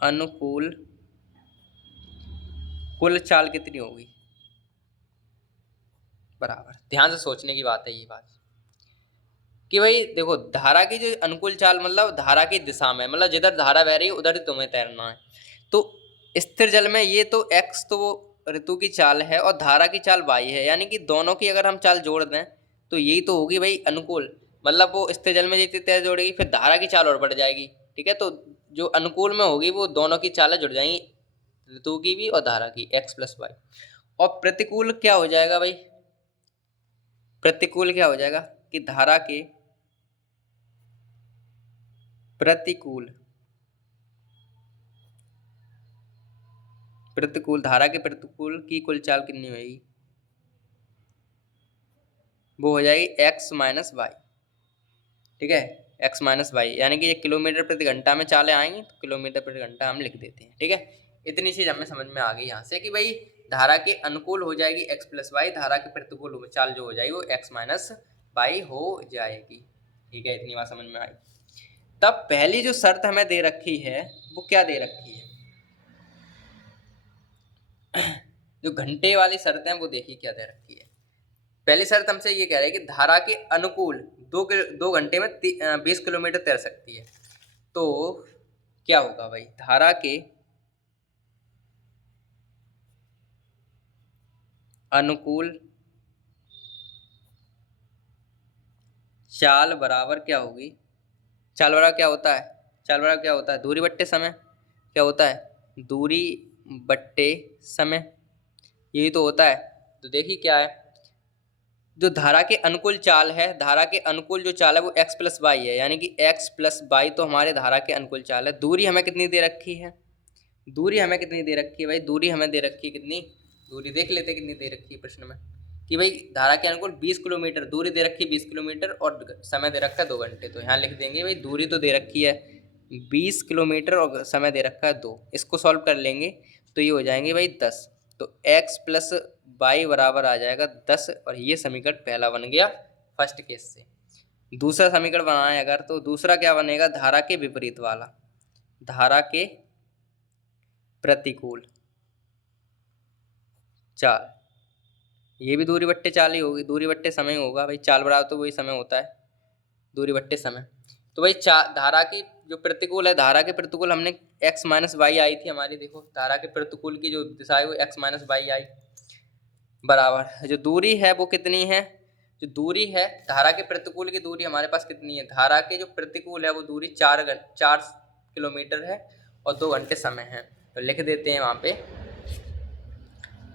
अनुकूल कुल चाल कितनी होगी, बराबर। ध्यान से सोचने की बात है ये बात कि भाई देखो, धारा की जो अनुकूल चाल मतलब धारा की दिशा में, मतलब जिधर धारा बह रही है उधर ही तुम्हें तैरना है। तो स्थिर जल में ये तो x तो वो ऋतु की चाल है और धारा की चाल y है, यानी कि दोनों की अगर हम चाल जोड़ दें तो यही तो होगी भाई अनुकूल, मतलब वो स्थिर जल में जितनी तेज जोड़ेगी फिर धारा की चाल और बढ़ जाएगी। ठीक है, तो जो अनुकूल में होगी वो दोनों की चालें जुड़ जाएंगी, ऋतु की भी और धारा की, x प्लस वाई। और प्रतिकूल क्या हो जाएगा भाई, प्रतिकूल क्या हो जाएगा कि धारा के प्रतिकूल, प्रतिकूल धारा के प्रतिकूल की कुल चाल कितनी होगी, वो हो जाएगी x माइनस वाई। ठीक है, x माइनस वाई, यानी कि ये किलोमीटर प्रति घंटा में चालें आएंगी तो किलोमीटर प्रति घंटा हम लिख देते हैं। ठीक है, इतनी चीज हमें समझ में आ गई यहाँ से कि भाई धारा के अनुकूल हो जाएगी x प्लस वाई, धारा के प्रतिकूल चाल जो हो जाएगी वो x माइनस वाई हो जाएगी। ठीक है, इतनी बात समझ में आई। तब पहली जो शर्त हमें दे रखी है वो क्या दे रखी है, जो घंटे वाली शर्त है वो देखिए क्या दे रखी है। पहली शर्त हमसे ये कह रही है कि धारा के अनुकूल 2 घंटे में 20 किलोमीटर तैर सकती है। तो क्या होगा भाई, धारा के अनुकूल चाल बराबर क्या होगी, चाल बराबर क्या होता है, चाल बराबर क्या होता है, दूरी बट्टे समय, क्या होता है, दूरी बट्टे समय, यही तो होता है। तो देखिए क्या है, जो धारा के अनुकूल चाल है, धारा के अनुकूल जो चाल है वो x प्लस वाई है, यानी कि x प्लस वाई तो हमारे धारा के अनुकूल चाल है। दूरी हमें कितनी दे रखी है, दूरी हमें कितनी दे रखी है भाई, दूरी हमें दे रखी है कितनी, दूरी देख लेते कितनी दे रखी है प्रश्न में, कि भाई धारा के अनुकूल 20 किलोमीटर, दूरी दे रखी है 20 किलोमीटर और समय दे रखा है 2 घंटे। तो यहाँ लिख देंगे भाई दूरी तो दे रखी है 20 किलोमीटर और समय दे रखा है 2। इसको सॉल्व कर लेंगे तो ये हो जाएंगे भाई 10। तो x प्लस वाई बराबर आ जाएगा 10 और ये समीकरण पहला बन गया फर्स्ट केस से। दूसरा समीकरण बनाए अगर तो दूसरा क्या बनेगा, धारा के विपरीत वाला, धारा के प्रतिकूल चाल, ये भी दूरी बट्टे चाल ही होगी, दूरी बट्टे समय होगा भाई, चाल बराबर तो वही समय होता है, दूरी बट्टे समय। तो भाई धारा की जो प्रतिकूल है, धारा के प्रतिकूल हमने x माइनस वाई आई थी हमारी, देखो धारा के प्रतिकूल की जो दिशा है वो x माइनस वाई आई, बराबर जो दूरी है वो कितनी है, जो दूरी है धारा के प्रतिकूल की दूरी हमारे पास कितनी है, धारा के जो प्रतिकूल है वो दूरी 4 किलोमीटर है और 2 घंटे समय है। तो लिख देते हैं वहाँ पे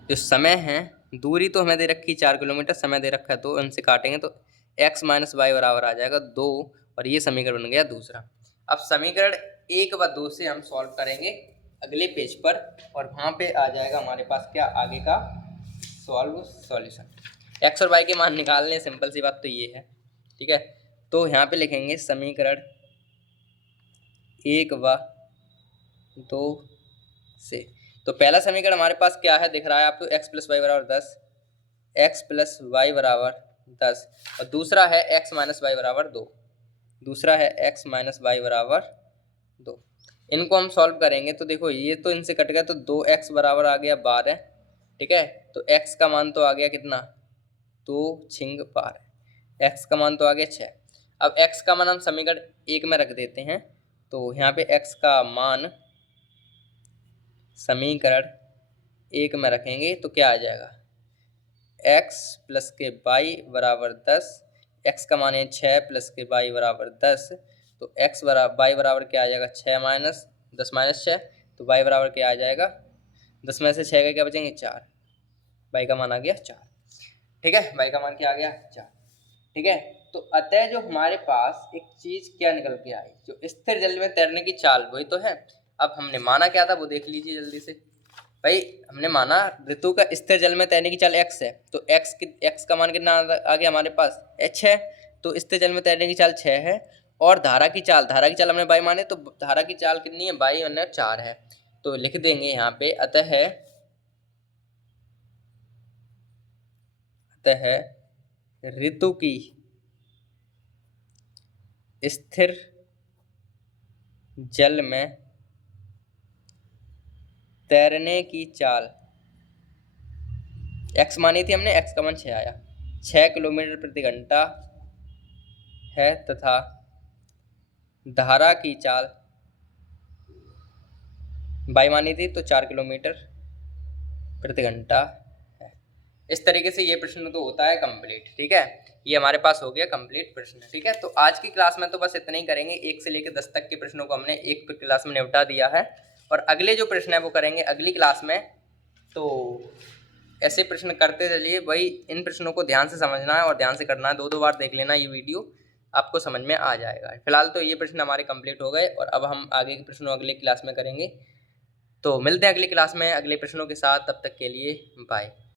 जो समय है, दूरी तो हमें दे रखी 4 किलोमीटर, समय दे रखा है 2, इनसे काटेंगे तो x माइनस वाई बराबर आ जाएगा 2 और ये समीकरण बन गया दूसरा। अब समीकरण 1 व 2 से हम सॉल्व करेंगे अगले पेज पर और वहाँ पे आ जाएगा हमारे पास क्या आगे का सॉल्यूशन। x और y के मान निकालने, सिंपल सी बात तो ये है, ठीक है। तो यहाँ पे लिखेंगे समीकरण 1 व 2 से। तो पहला समीकरण हमारे पास क्या है दिख रहा है आपको, x प्लस वाई बराबर 10, x प्लस वाई बराबर 10 और दूसरा है x माइनस वाई बराबर 2, दूसरा है x माइनस वाई बराबर 2। इनको हम सॉल्व करेंगे तो देखो ये तो इनसे कट गया तो 2x बराबर आ गया 12, ठीक है। तो x का मान तो आ गया कितना, 2 छिंग 12, x का मान तो आ गया 6। अब x का मान हम समीकरण 1 में रख देते हैं, तो यहाँ पे x का मान समीकरण 1 में रखेंगे तो क्या आ जाएगा, x प्लस के वाई बराबर 10, x का मान है 6 प्लस के वाई बराबर 10, तो x बराबर वाई बराबर क्या आ जाएगा 6 माइनस 10 माइनस 6, तो वाई बराबर क्या आ जाएगा 10 में से 6 का क्या बचेंगे 4, वाई का मान आ गया 4, ठीक है, वाई का मान क्या आ गया 4, ठीक है। तो अतः जो हमारे पास एक चीज क्या निकल के आई, जो स्थिर जल में तैरने की चाल वही तो है। अब हमने माना क्या था वो देख लीजिए जल्दी से भाई, हमने माना ऋतु का स्थिर जल में तैरने की चाल x है, तो x का मान कितना आ गया हमारे पास h है, तो स्थिर जल में तैरने की चाल 6 है। और धारा की चाल हमने बाई माने, तो धारा की चाल कितनी है बाई 4 है। तो लिख देंगे यहाँ पे अतः ऋतु की स्थिर जल में तैरने की चाल, x मानी थी हमने, x का मान 6 आया, 6 किलोमीटर प्रति घंटा है तथा धारा की चाल बाई मानी थी तो 4 किलोमीटर प्रति घंटा है। इस तरीके से ये प्रश्न तो होता है कंप्लीट, ठीक है। ये हमारे पास हो गया कंप्लीट प्रश्न, ठीक है। तो आज की क्लास में तो बस इतना ही करेंगे, 1 से लेकर 10 तक के प्रश्नों को हमने एक क्लास में निपटा दिया है और अगले जो प्रश्न है वो करेंगे अगली क्लास में। तो ऐसे प्रश्न करते चलिए भाई, इन प्रश्नों को ध्यान से समझना है और ध्यान से करना है, 2 बार देख लेना ये वीडियो, आपको समझ में आ जाएगा। फिलहाल तो ये प्रश्न हमारे कंप्लीट हो गए और अब हम आगे के प्रश्नों अगले क्लास में करेंगे। तो मिलते हैं अगली क्लास में अगले प्रश्नों के साथ, तब तक के लिए बाय।